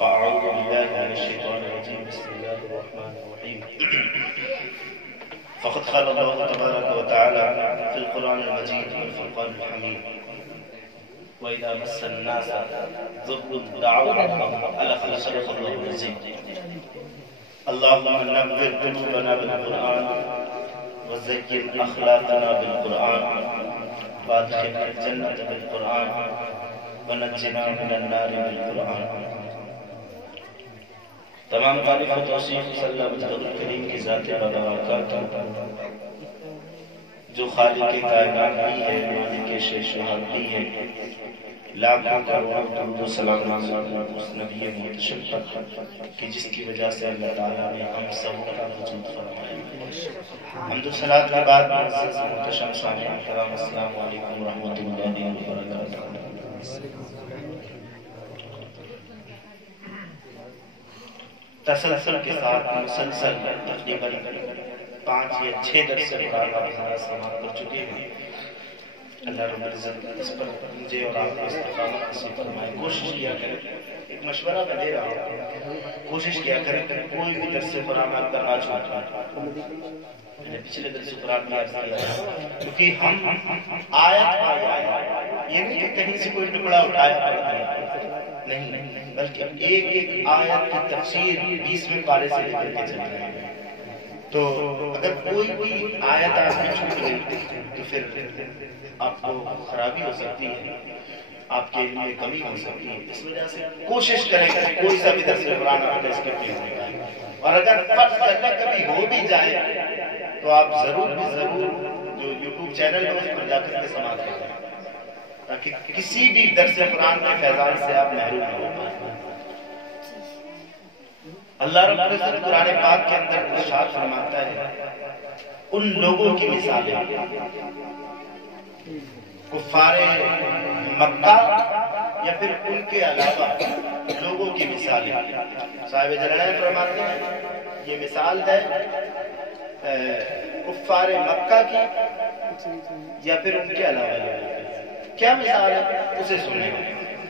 فأعوذ بالله من الشيطان الرجيم بسم الله الرحمن الرحيم فقد قال الله تبارك وتعالى في القرآن المجيد والفرقان الحميد وإذا مس الناس ضر دعوا ربهم ألا صدق الله العظيم اللهم نور قلوبنا بالقرآن وزين أخلاقنا بالقرآن وادخلنا الجنة بالقرآن ونجنا من النار بالقرآن. تمام تعریف و توصیف صلی اللہ وجہ الکریم کی ذات بابرکاتہ جو خالق کائنات بھی ہے، مالک شہاد بھی ہے. لاکھوں کروڑوں درود و سلام نازل اس نبی محتشم پر کہ جس کی وجہ سے اللہ تعالیٰ نے ہم سب کا وجود فرمایا. حمد و صلاۃ کے بعد معزز محتشم سامعین کرام السلام علیکم ورحمۃ اللہ وبرکاتہ. تسلسل کے ساتھ مسلسل تقریباً 5 یا 6 درس قرآن کا سماعت کر چکے ہیں. اللہ رب العزت اس پر مجھے اور آپ کو استقامت نصیب فرمائے. کوشش کیا کریں، ایک مشورہ میں دے رہا ہوں، کوشش کیا کریں کہ کوئی بھی درس قرآن آپ کا نہ چھوڑا. میں نے پچھلے درس قرآن میں عرض کیا کیونکہ ہم آیت یہ نہیں کہ کہیں سے کوئی ٹکڑا اٹھایا نہیں، بلکہ ایک ایک آیت کی تفسیر 20ویں پارے سے لے کر کے چل رہے ہیں. تو اگر کوئی بھی آیت آپ میں چھوٹ گئی تو پھر آپ کو خرابی ہو سکتی ہے، آپ کے علم میں کمی ہو سکتی ہے. اس وجہ سے کوشش کریں کہ کوئی سا بھی درس قرآن آپ کا اسکرپٹ نہیں ہوتا ہے. اور اگر فرض کرنا کبھی ہو بھی جائے تو آپ ضرور جو یوٹیوب چینل ہے اس پر جا کر کے سماعت کریں تاکہ کسی بھی درس قرآن کے فیضان سے آپ محروم نہ ہو پائیں. اللہ رب العزت قرآن پاک کے اندر ارشاد فرماتا ہے ان لوگوں کی مثالیں کفار مکہ یا پھر ان کے علاوہ لوگوں کی مثالیں. صاحب جلالین فرماتے ہیں یہ مثال ہے کفار مکہ کی یا پھر ان کے علاوہ لوگوں کی. کیا مثال ہے اسے سنیں.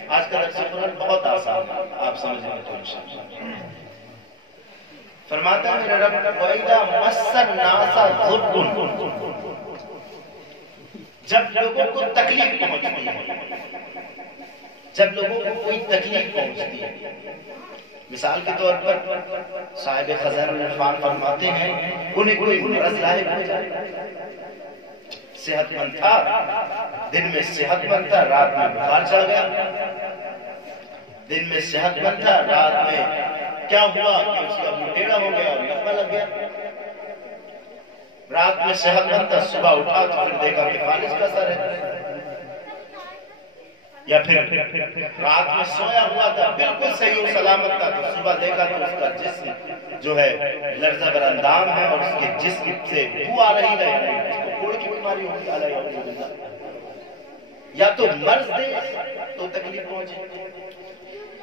آج کا درس قرآن بہت آسان ہے، آپ سمجھ لیں تو انشاءاللہ. فرماتا ہے میرا رب وَإِذَا مَسَّ النَّاسَ ضُرٌّ جب لوگوں کو تکلیف پہنچتی ہے، جب لوگوں کو کوئی تکلیف پہنچتی ہے. مثال کے طور پر صاحب خزائن العرفان فرماتے ہیں انہیں کوئی مرض لاحق ہو جائے، صحت مند تھا، دن میں صحت مند تھا، رات میں بخار چڑھ گیا. دن میں صحت مند تھا، رات میں کیا ہوا کہ اس کا منہ ٹیڑھا ہو گیا اور لکما لگ گیا. رات میں صحت مند تھا، صبح اٹھا تو پھر دیکھا کہ فالج کا سر ہے. یا پھر رات میں سویا ہوا تھا بالکل صحیح و سلامت تھا تو صبح دیکھا تو اس کا جسم جو ہے لرزہ بر اندام ہے اور اس کے جسم سے بو آ رہی ہے، اس کو کوڑ کی بیماری ہوگی. یا تو مرض دے تو تکلیف پہنچے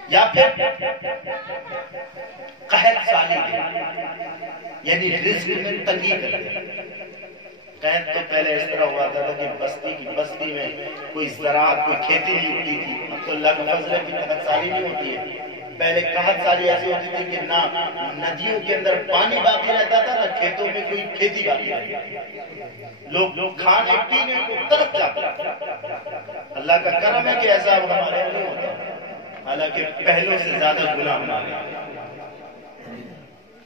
یا پھر قحط سالی دے یعنی رزق میں تنگی کر دے. قحط تو پہلے اس طرح ہوا تھا کہ بستی میں کوئی زراعت کوئی کھیتی نہیں ہوتی تھی. اب تو اللہ کا فضل ہے کہ قحط سالی نہیں ہوتی ہے. پہلے قحط سالی ایسی ہوتی تھی کہ نہ ندیوں کے اندر پانی باقی رہتا تھا نہ کھیتوں میں کوئی کھیتی باقی رہتی. لوگ کھانے پینے کو ترک جاتے. اللہ کا کرم ہے کہ ایسا اب ہمارے نہیں ہوتا، حالانکہ پہلوں سے زیادہ گناہ ہمارے،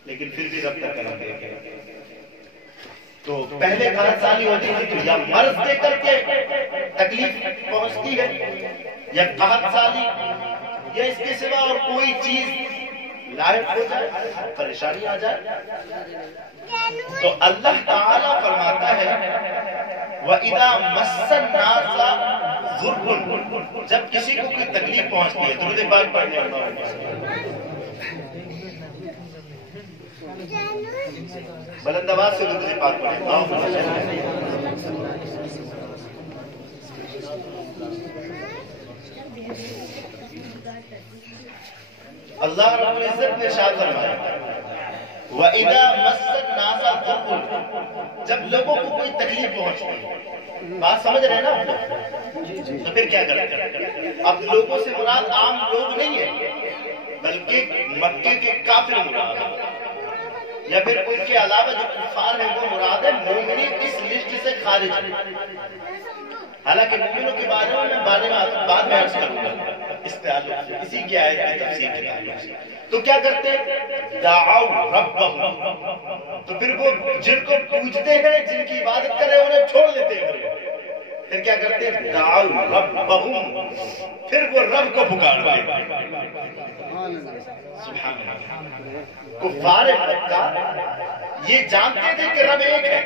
لیکن پھر بھی رب کا کرم دیکھے. تو پہلے قحط سالی ہوتی تھی تو یا مرض دے کر کے تکلیف پہنچتی ہے یا قحط سالی یا اس کے سوا اور کوئی چیز لاحق ہو جائے، پریشانی آ جائے. تو اللہ تعالیٰ فرماتا ہے وَإِذَا مَسَّ النَّاسَ ضُرٌّ جب کسی کو کوئی تکلیف پہنچتی ہے. درود پاک پڑھنے بلند آواز سے درود پاک پڑھیں. اللہ رب العزت نے ارشاد فرمایا وَإِذَا مَسَّ النَّاسَ ضُرٌّ جب لوگوں کو کوئی تکلیف پہنچتی ہے. بات سمجھ رہے ہیں نا؟ تو پھر کیا کریں؟ اب لوگوں سے مراد عام لوگ نہیں ہے بلکہ کافر مراد ہے، یا پھر ان کے علاوہ جو کفار ہیں وہ مراد ہے، مومنین اس لسٹ سے خارج ہیں۔ حالانکہ مومنوں کے بارے میں بعد میں عرض کروں گا اس تعلق سے، اسی کی آیت کی تفسیر کے تعلق سے۔ تو کیا کرتے ہیں؟ دعوا ربهم، تو پھر وہ جن کو پوجتے ہیں، جن کی عبادت کرے انہیں چھوڑ دیتے ہیں، پھر کیا کرتے ہیں؟ دعوا ربهم، پھر وہ رب کو پکارتے ہیں۔ سبحان اللہ۔ کفار مکہ یہ جانتے تھے کہ رب ایک ہے،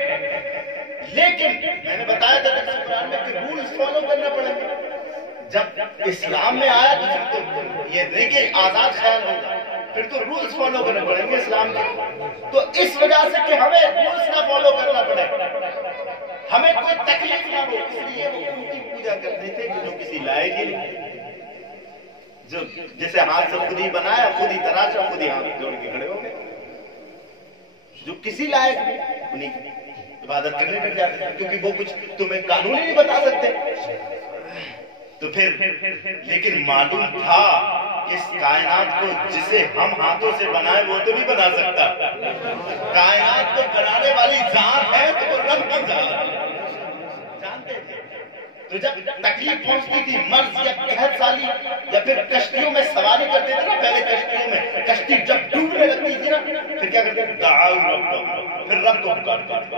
لیکن میں نے بتایا تھا درس قرآن میں کہ رولز فالو کرنا پڑیں گے۔ جب اسلام میں آیا تو یہ نہیں کہ آزاد خیال ہوگا، پھر تو رولز فالو کرنے پڑیں گے اسلام کے۔ تو اس وجہ سے کہ ہمیں رولز نہ فالو کرنا پڑے، ہمیں کوئی تکلیف نہ ہو، اس لیے وہ ان کی پوجا کرتے تھے جو کسی لائق ہی نہیں، جو جسے ہاتھ سے خود ہی بنایا، خود ہی تراشا، خود ہی ہاتھ جوڑ کے کھڑے ہو گئے، جو کسی لائق نہیں، انہیں عبادت کرنے لگ جاتے ہیں، کیونکہ وہ کچھ تمہیں قانون ہی نہیں بتا سکتے۔ تو پھر لیکن معلوم تھا کہ اس کائنات کو جسے ہم ہاتھوں سے بنائے وہ تو نہیں بنا سکتا، کائنات کو بنانے والی ذات ہے تو وہ رب کی ذات ہے، جانتے تھے۔ تو جب تکلیف پہنچتی تھی، مرض یا قحط سالی یا پھر کشتیوں میں سواری کرتے تھے نا، پہلے کشتیوں میں، کشتی جب ڈوبنے لگتی تھی نا، پھر کیا کرتے تھے؟ دعوا ربهم، پھر رب کو پکارتے تھے،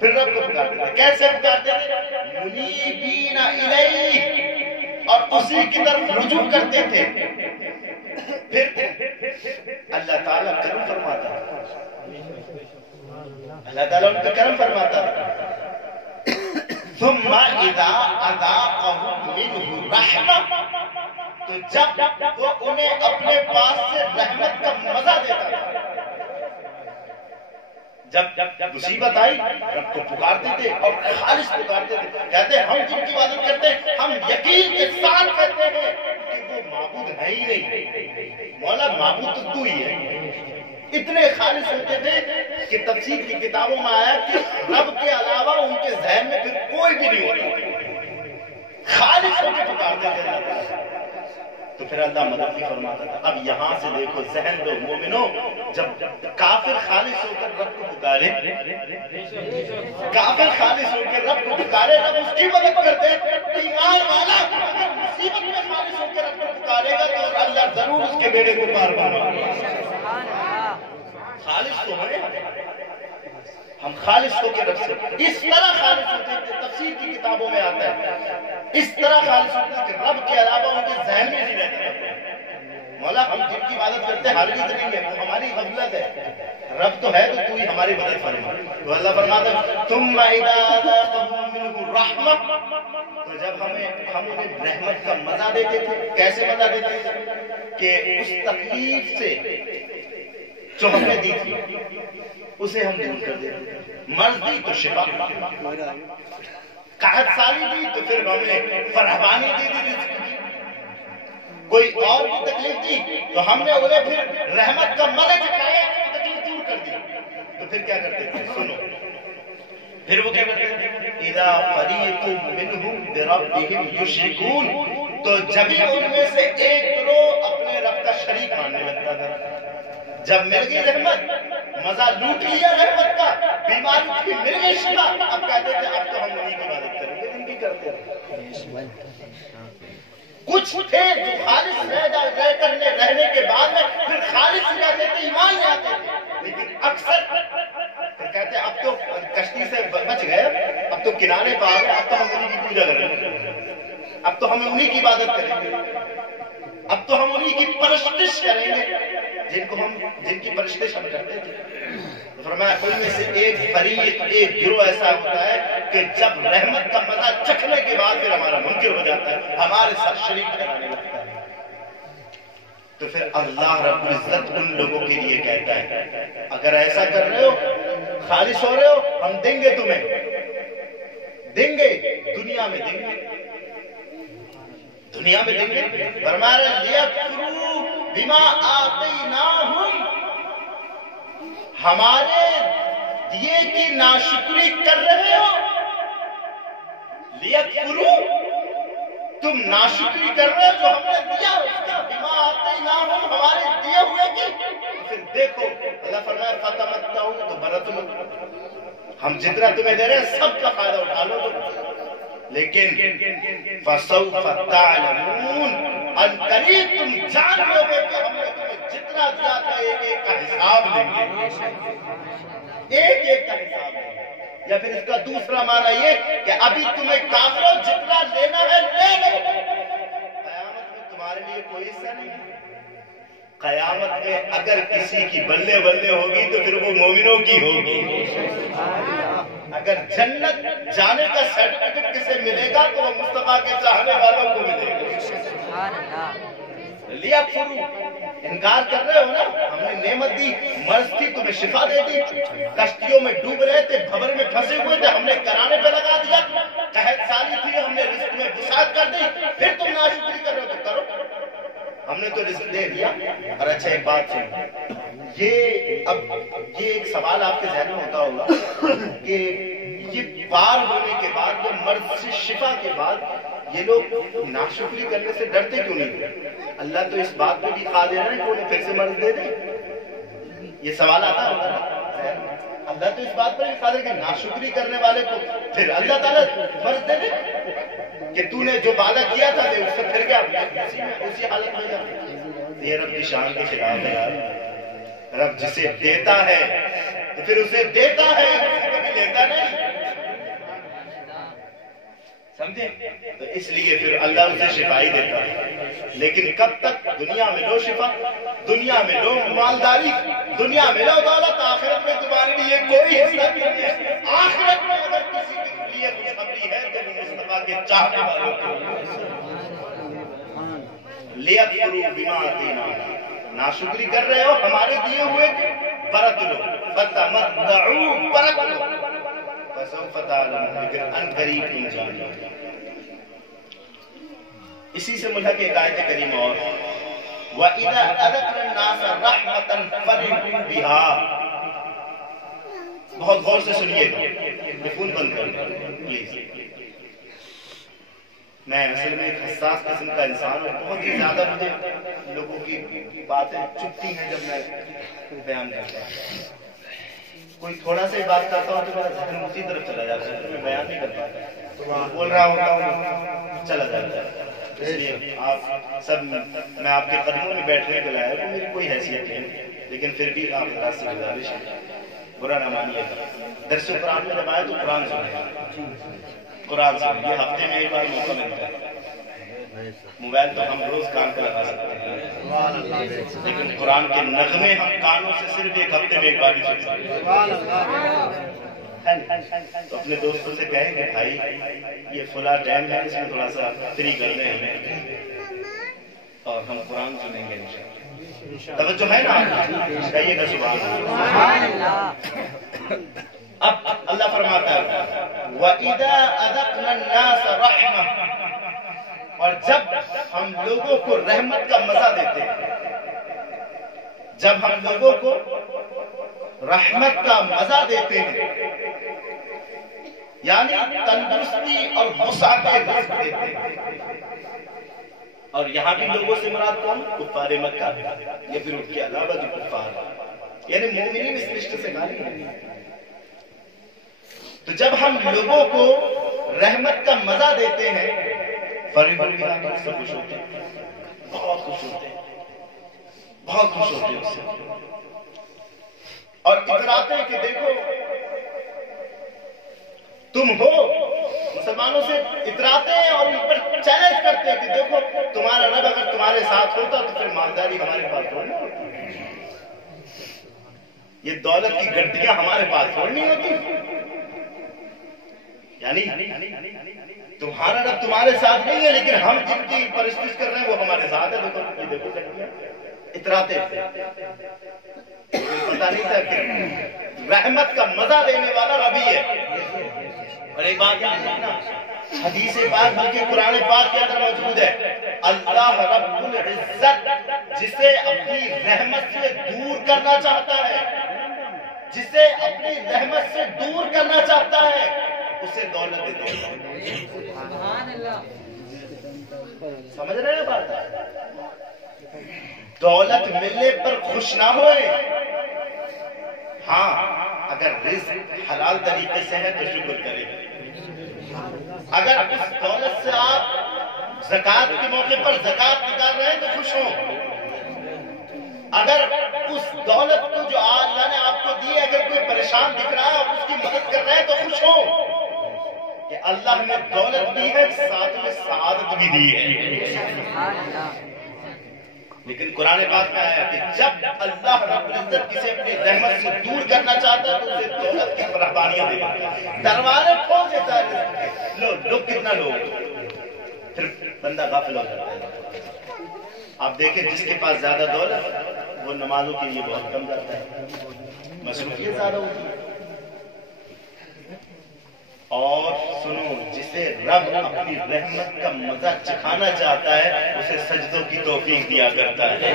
پھر رب کو پکارتے تھے۔ کیسے پکارتے تھے؟ منیبین الیہ، اور اسی کی طرف رجوع کرتے تھے۔ پھر اللہ تعالیٰ کرم فرماتا، اللہ تعالیٰ ان پہ کرم فرماتا، ثم اذا اذاقهم منه رحمہ، تو جب وہ انہیں اپنے پاس سے رحمت کا مزہ دیتا تھا، جب مصیبت آئی رب کو پکارتے تھے اور خالص پکارتے تھے، کہتے ہیں ہم جن کی عبادت کرتے ہیں ہم یقین کے ساتھ کہتے ہیں کہ وہ معبود ہے ہی نہیں، مولا معبود تو تو ہی ہے۔ اتنے خالص ہوتے تھے کہ تفسیر کی کتابوں میں آیا کہ رب کے علاوہ ان کے ذہن میں پھر کوئی بھی نہیں ہوتا، خالص ہو کے پکارتے تھے اللہ تعالیٰ۔ تو پھر اللہ مدد بھی فرماتا تھا۔ اب یہاں سے دیکھو ذہن دو مومنوں، جب کافر خالص ہو کر رب کو پکارے، کافر خالص ہو کر رب کو پکارے، رب اس کی مدد کرتے۔ ایمان والا اگر مصیبت میں خالص ہو کر رب کو پکارے گا تو اللہ ضرور اس کے بیڑے کو پار کرے گا۔ خالص تو ہے، ہم خالص ہو کے رب سے اس طرح خالص ہوتے ہیں کہ تفسیر کی کتابوں میں آتا ہے، اس طرح خالص ہوتے ہیں کہ رب کے علاوہ ان کے ذہن میں نہیں رہتا۔ مولا ہم جن کی عبادت کرتے ہیں ہرگز نہیں ہے، وہ ہماری غفلت ہے، رب تو ہے تو ہی ہماری مدد فرما۔ تو اللہ فرماتا ہے ثم اذا اذاقهم منه رحمہ، تو جب ہم انہیں رحمت کا مزہ دیتے تھے، کیسے مزہ دیتے تھے؟ کہ اس تکلیف سے جو ہم نے دی تھی اسے ہم دور کر دیتے، مرض دی تو شفا، قحط سالی دی تو پھر ہم نے فراوانی دے دی، کوئی اور بھی تکلیف دی تو ہم نے انہیں پھر رحمت کا مزہ چکھایا، تکلیف دور کر دی۔ تو پھر کیا کرتے تھے؟ سنو، پھر وہ کیا کرتے تھے؟ اذا فریق منهم بربهم یشرکون، تو جبھی ان میں سے ایک گروہ اپنے رب کا شریک ماننے لگتا تھا۔ جب مل گئی رحمت، مزہ لوٹ لیا رحمت کا، بیماری تھی مل گئی شفا، اب کہتے تھے اب تو ہم انہیں کی عبادت کریں گے، ان کی کرتے تھے۔ کچھ تھے جو خالص رہنے کے بعد میں پھر خالص ہی رہتے تھے، ایمان لے آتے تھے، لیکن اکثر پھر کہتے اب تو کشتی سے بچ گئے، اب تو کنارے پہ آ گئے، اب تو ہم انہیں کی پوجا کریں گے، اب تو ہم انہیں کی عبادت کریں گے، اب تو ہم انہیں کی پرستش کریں گے جن کی پرستش ہم کرتے تھے۔ فرمایا ان میں سے ایک فریق، ایک گروہ ایسا ہوتا ہے کہ جب رحمت کا مزہ چکھنے کے بعد پھر ہمارا منکر ہو جاتا ہے، ہمارے ساتھ شریک ٹھہرانے لگتا ہے۔ تو پھر اللہ رب العزت ان لوگوں کے لیے کہتا ہے اگر ایسا کر رہے ہو، خالص ہو رہے ہو، ہم دیں گے تمہیں، دیں گے، دنیا میں دیں گے، دنیا میں دیں گے۔ فرما رہے لیکفروا بما آتیناہم، ہمارے دیے کی ناشکری کر رہے ہو، لیکفروا، تم ناشکری کر رہے ہو جو ہم نے دیا اس کا، بما آتیناہم، ہمارے دیے ہوئے کی، دیکھو اللہ فرمایا فتمتعوا تو برت لو، ہم جتنا تمہیں دے رہے ہیں سب کا فائدہ اٹھا لو، لیکن فسوف تعلمون ان قریب تم جان لو گے کہ ہم نے تمہیں جتنا دیا تھا ایک ایک کا حساب لیں گے، ایک ایک کا حساب لیں گے۔ یا پھر اس کا دوسرا معنی یہ کہ ابھی تمہیں کافروں جتنا لینا ہے لے لو، قیامت میں تمہارے لیے کوئی حصہ نہیں ہے۔ قیامت میں اگر کسی کی بلے بلے ہوگی تو پھر وہ مومنوں کی ہوگی۔ اگر جنت جانے کا سرٹیفکیٹ کسے ملے گا تو وہ مصطفیٰ کے چاہنے والوں کو ملے گا۔ لیکفروا، انکار کر رہے ہو نا، ہم نے نعمت دی، مرض تھی تمہیں شفا دے دی، کشتیوں میں ڈوب رہے تھے، بھور میں پھنسے ہوئے تھے، ہم نے کرانے پہ لگا دیا، قحط سالی تھی ہم نے رزق میں وسعت کر دی، پھر تم ناشکری کر رہے ہو تو کرو، ہم نے تو رزق دے دیا۔ اور اچھا ایک بات سنو، یہ ایک سوال آپ کے ذہن میں ہوتا ہوگا کہ یہ پار ہونے کے بعد، یہ مرض سے شفا کے بعد یہ لوگ ناشکری کرنے سے ڈرتے کیوں نہیں؟ اللہ تو اس بات پہ بھی قادر ہے کہ انہیں پھر سے مرض دے دے، یہ سوال آتا ہوگا نا، اللہ تو اس بات پر بھی قادر ہے کہ ناشکری کرنے والے کو پھر اللہ تعالیٰ مرض دے دے کہ تو نے جو وعدہ کیا تھا دے، اس سے پھر گیا اسی حالت میں جا۔ یہ رب کی شان کے خلاف ہے یار، رب جسے دیتا ہے تو پھر اسے دیتا ہے، کبھی لیتا نہیں، سمجھے؟ تو اس لیے پھر اللہ اسے شفا ہی دیتا ہے، لیکن کب تک؟ دنیا میں لو شفا، دنیا میں لو مالداری، دنیا میں لو دولت، آخرت میں تمہارے لیے کوئی حصہ نہیں ہے۔ آخرت میں اگر کسی کے لیے خوشخبری ہے تو وہ مصطفیٰ کے چاہنے والوں کو۔ لیکفروا بما آتیناہم، ناشکری کر رہے ہو ہمارے دیے ہوئے، برت لو، فتمتعوا، برت لو، فسوف تعلمون، لیکن ان قریب تم جان لو۔ اسی سے ملحق ایک آیت کریمہ اور وَإِذَا أَذَقْنَا النَّاسَ رَحْمَةً فَرِحُوا بِهَا، بہت غور سے سنیے گا، یہ فون بند کر دیں پلیز۔ میں اصل میں ایک حساس قسم کا انسان ہوں، بہت ہی زیادہ مجھے لوگوں کی باتیں چبھتی ہیں جب میں بیان کرتا ہوں، کوئی تھوڑا سا ہی بات کرتا ہوں تو میرا ذہن اسی طرف چلا جاتا ہے، میں بیان نہیں کر پاتا، بول رہا ہوتا ہوں چلا جاتا ہے۔ اس لیے آپ سب، میں آپ کے قدموں میں بیٹھنے کے لائق ہوں، میری کوئی حیثیت نہیں، لیکن پھر بھی آپ اللہ سے گزارش ہے برا نہ مانیے گا۔ درس قرآن میں جب آئے تو قرآن سنیں، قرآن سنیں، یہ ہفتے میں ایک بار موقع ملتا ہے۔ موبائل تو ہم روز کان پہ لگا سکتے ہیں، لیکن قرآن کے نغمے ہم کانوں سے صرف ایک ہفتے میں ایک بار ہی سن سکتے ہیں۔ تو اپنے دوستوں سے کہیں کہ بھائی یہ فلاں ٹائم ہے، اس میں تھوڑا سا فری کر دیں ہمیں اور ہم قرآن سنیں گے انشاءاللہ۔ توجہ ہے نا؟ کہیے گا سبحان اللہ۔ اب اللہ فرماتا ہے وَإِذَا أَذَقْنَا النَّاسَ رَحْمَةً، اور جب ہم لوگوں کو رحمت کا مزہ دیتے ہیں، جب ہم لوگوں کو رحمت کا مزہ دیتے ہیں، یعنی تندرستی اور وسعت رزق دیتے ہیں، اور یہاں بھی لوگوں سے مراد کون؟ کفار مکہ، یا پھر ان کے علاوہ جو کفار، یعنی مومنین اس رشتے سے خالی نہیں۔ تو جب ہم لوگوں کو رحمت کا مزہ دیتے ہیں، فرحوا بہا، سب خوش ہوتے ہیں، بہت خوش ہوتے ہیں، بہت خوش ہوتے ہیں اس سے، اور اتراتے ہیں کہ دیکھو تم ہو، مسلمانوں سے اتراتے ہیں اور ان پر چیلنج کرتے ہیں کہ دیکھو تمہارا رب اگر تمہارے ساتھ ہوتا تو پھر مالداری ہمارے پاس تھوڑی نہیں ہوتی، یہ دولت کی گڈیاں ہمارے پاس تھوڑی نہیں ہوتی، یعنی تمہارا رب تمہارے ساتھ نہیں ہے، لیکن ہم جن کی پرستش کر رہے ہیں وہ ہمارے ساتھ ہے، دیکھو اتراتے پتا نہیں تھا کہ رحمت کا مزہ دینے والا ربی ہے۔ اور ایک بات یاد رکھنا، حدیث پاک بلکہ قرآن پاک کے اندر موجود ہے، اللہ رب العزت جسے اپنی رحمت سے دور کرنا چاہتا ہے، جسے اپنی رحمت سے دور کرنا چاہتا ہے اسے دولت دیتے ہیں۔ سمجھ رہے ہیں بات؟ دولت ملنے پر خوش نہ ہوئے، ہاں اگر رزق حلال طریقے سے ہے تو شکر کرے. اگر اس دولت سے آپ زکات کے موقع پر زکات نکال رہے ہیں تو خوش ہوں. اگر اس دولت کو جو اللہ نے آپ کو دی ہے اگر کوئی پریشان دکھ رہا ہے آپ اس کی مدد کر رہے ہیں تو خوش ہوں کہ اللہ نے دولت دی ہے ساتھ میں سعادت بھی دی ہے. لیکن قرآن پاک میں آیا کہ جب اللہ رب العزت کسی اپنی رحمت سے دور کرنا چاہتا ہے تو اسے دولت کی فراوانیاں دے دیتا ہے, دروازے کھول دیتا ہے. لوگ کتنا لوگ پھر بندہ غافل ہو جاتا ہے. آپ دیکھیں جس کے پاس زیادہ دولت وہ نمازوں کے لیے بہت کم جاتا ہے, مصروفیت زیادہ ہوتی ہے. اور سنو, جسے رب اپنی رحمت کا مزہ چکھانا چاہتا ہے اسے سجدوں کی توفیق دیا کرتا ہے.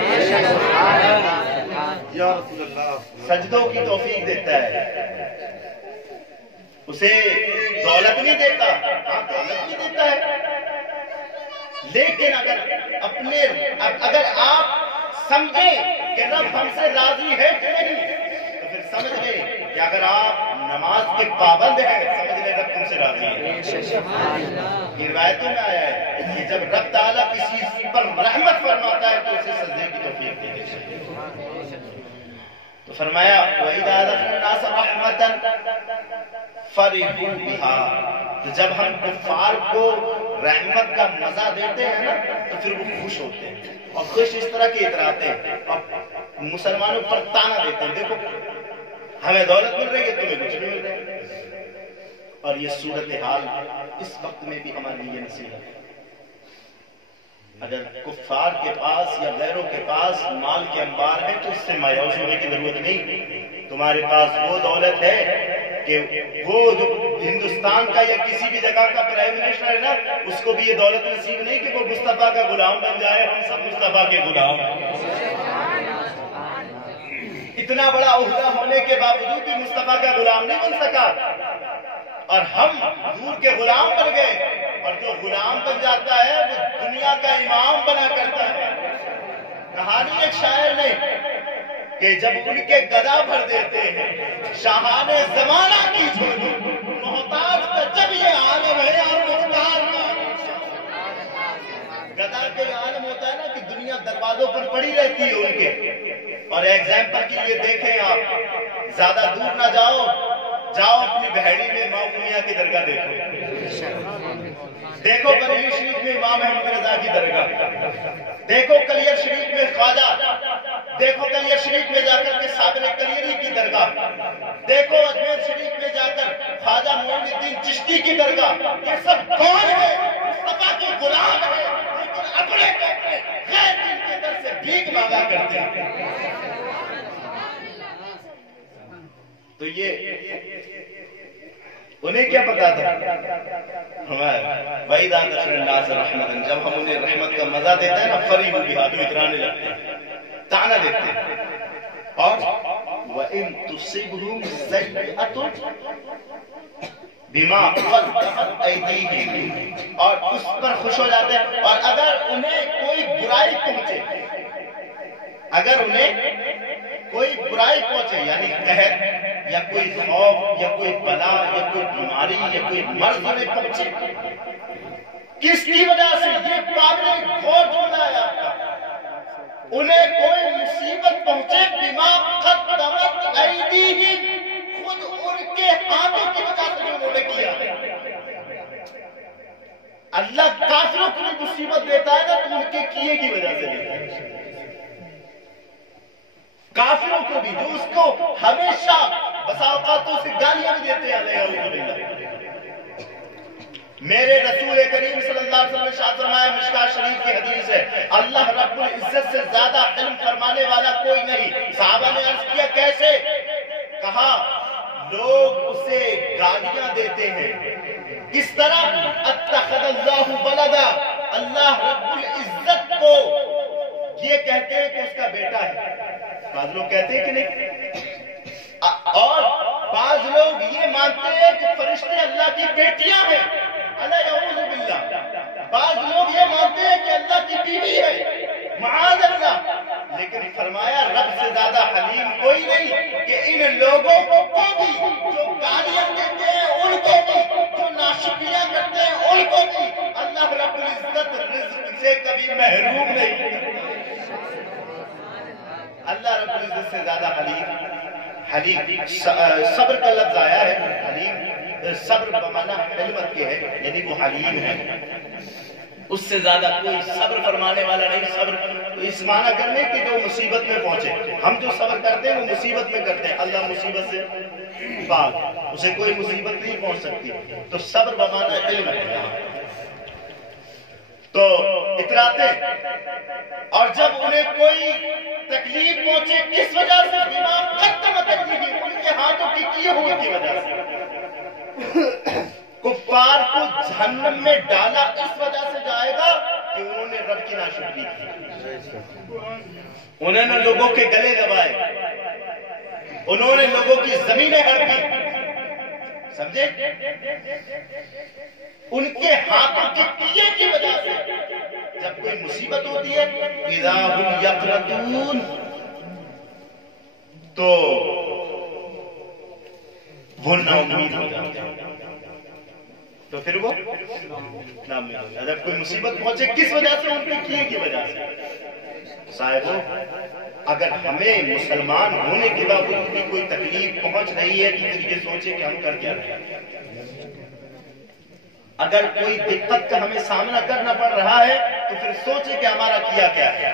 یا رسول اللہ, سجدوں کی توفیق دیتا ہے, اسے دولت نہیں دیتا. ہاں دولت نہیں دیتا ہے, لیکن اگر آپ سمجھیں کہ رب ہم سے راضی ہے کہ نہیں تو پھر سمجھ گئے کہ اگر آپ نماز کے پابند ہیں سمجھ لیں رب تم سے راضی ہے. یہ روایتوں میں آیا ہے کہ جب رب تعالیٰ کسی پر رحمت فرماتا ہے تو اسے سجدے کی توفیق دے دیتا ہے. تو فرمایا وَإِذَا أَذَقْنَا النَّاسَ رَحْمَةً فَرِحُوا بِهَا, تو جب ہم کفار کو رحمت کا مزہ دیتے ہیں نا تو پھر وہ خوش ہوتے ہیں اور خوش اس طرح کے اتراتے ہیں اور مسلمانوں پر تانا دیتے ہیں, دیکھو ہمیں دولت مل رہی ہے تمہیں کچھ نہیں مل رہا ہے. اور یہ صورتحال اس وقت میں بھی ہمارے لیے نصیحت ہے. اگر کفار کے پاس یا غیروں کے پاس مال کے انبار ہے تو اس سے مایوس ہونے کی ضرورت نہیں. تمہارے پاس وہ دولت ہے کہ وہ جو ہندوستان کا یا کسی بھی جگہ کا پرائم منسٹر ہے نا اس کو بھی یہ دولت نصیب نہیں کہ وہ مصطفیٰ کا غلام بن جائے. ہم سب مصطفیٰ کے غلام. اتنا بڑا عہدہ ہونے کے باوجود بھی مصطفیٰ کا غلام نہیں بن سکا اور ہم حضور کے غلام بن گئے. اور جو غلام بن جاتا ہے وہ دنیا کا امام بنا کرتا ہے. کہانی ایک شاعر نے کہ جب ان کے گدا بھر دیتے ہیں شاہان زمانہ کی جھولی, محتاج کا جب یہ عالم ہے اور مختار کا. گدا کے عالم ہوتا ہے نا کہ دنیا دروازوں پر پڑی رہتی ہے ان کے. اور ایگزامپل کے لیے دیکھیں آپ زیادہ دور نہ جاؤ اپنی بہیڑی میں امام میاں کی درگاہ دیکھو بریلی شریف میں امام احمد رضا کی درگاہ, دیکھو کلیر شریف میں خواجہ, دیکھو کلیر شریف میں جا کر کے صابر کلیری کی درگاہ, دیکھو اجمیر شریف میں جا کر خواجہ معین الدین چشتی کی درگاہ. یہ سب کون ہے؟ مصطفیٰ کے غلام ہے, لیکن اپنے غیر دین کے در سے بھیک مانگا کرتے ہیں. تو یہ انہیں کیا پتا تھا؟ وَإِذَا ذَكَرَ النَّاسَ رَحْمَةً, جب ہم انہیں رحمت کا مزہ دیتے ہیں نا فَرِحُوا بِهَا, تو اترانے لگتے ہیں, تانا دیتے ہیں. اور وَإِن تُصِبْهُمْ سَيِّئَةٌ بِمَا قَدَّمَتْ أَيْدِيهِمْ, اور اس پر خوش ہو جاتے ہیں. اور اگر انہیں کوئی برائی پہنچے, اگر انہیں کوئی برائی پہنچے یعنی قہر یا کوئی خوف یا کوئی بلا یا کوئی بیماری یا کوئی مرض انہیں پہنچے, کس کی وجہ سے یہ قابل غور جملہ ہے آپ کا, انہیں کوئی مصیبت پہنچے بما قدمت ایدیہم, خود ان کے ہاتھوں کی وجہ سے جو انہوں نے کیا ہے. اللہ کافروں کو بھی مصیبت دیتا ہے نا تو ان کے کیے کی وجہ سے دیتا ہے. کافروں کو بھی جو اس کو ہمیشہ بسا اوقاتوں سے گالیاں بھی دیتے ہیں. میرے رسول کریم صلی اللہ علیہ وسلم نے ارشاد فرمایا, مشکات شریف کی حدیث ہے, اللہ رب العزت سے زیادہ علم فرمانے والا کوئی نہیں. صحابہ نے عرض کیا کیسے؟ کہا لوگ اسے گالیاں دیتے ہیں. کس طرح؟ اتخذ اللہ ولدا, اللہ رب العزت کو یہ کہتے ہیں کہ اس کا بیٹا ہے. بعض لوگ کہتے ہیں کہ نہیں, اور بعض لوگ یہ مانتے ہیں کہ فرشتے اللہ کی بیٹیاں ہیں. اعوذ باللہ. بعض لوگ یہ مانتے ہیں کہ اللہ کی بیوی ہے, معاذ اللہ. لیکن فرمایا رب سے زیادہ حلیم کوئی نہیں کہ ان لوگوں کو بھی جو گالیاں دیتے ہیں ان کو بھی جو ناشکریاں کرتے ہیں ان کو بھی اللہ رب العزت رزق سے کبھی محروم نہیں کرتا۔ اللہ رب العزت سے زیادہ حلیم صبر کا لفظ آیا ہے، حلیم صبر بمعنی حلمت کے ہے، یعنی وہ حلیم ہے، اس سے زیادہ کوئی صبر فرمانے والا نہیں۔ صبر اس معنی کرنے کہ جو مصیبت میں پہنچے، ہم جو صبر کرتے ہیں وہ مصیبت میں کرتے ہیں، اللہ مصیبت سے پاک، اسے کوئی مصیبت نہیں پہنچ سکتی، تو صبر بمعنی علم ہے۔ تو اتراتے اور جب انہیں کوئی تکلیف پہنچے کس وجہ سے؟ دماغ ختم تکلیف ان کے ہاتھوں کی کیے ہوئے کی وجہ سے۔ کفار کو جہنم میں ڈالا اس وجہ سے جائے گا کہ انہوں نے رب کی ناشکری کی، انہوں نے لوگوں کے گلے دبائے، انہوں نے لوگوں کی زمینیں ہڑپی، سمجھے؟ ان کے ہاتھوں کے کیے کی وجہ سے جب کوئی مصیبت ہوتی ہے اذا هم یقنطون، تو وہ نا امید ہو جاتے ہیں، تو پھر وہ نا امید ہو جاتے ہیں۔ جب کوئی مصیبت پہنچے کس وجہ سے؟ ان کے کیے کی وجہ سے۔ صاحبوں، اگر ہمیں مسلمان ہونے کے باوجود بھی کوئی تکلیف پہنچ رہی ہے تو پھر یہ سوچے کہ ہم کر کیا رہے ہیں۔ اگر کوئی دقت کا ہمیں سامنا کرنا پڑ رہا ہے تو پھر سوچے کہ ہمارا کیا کیا ہے۔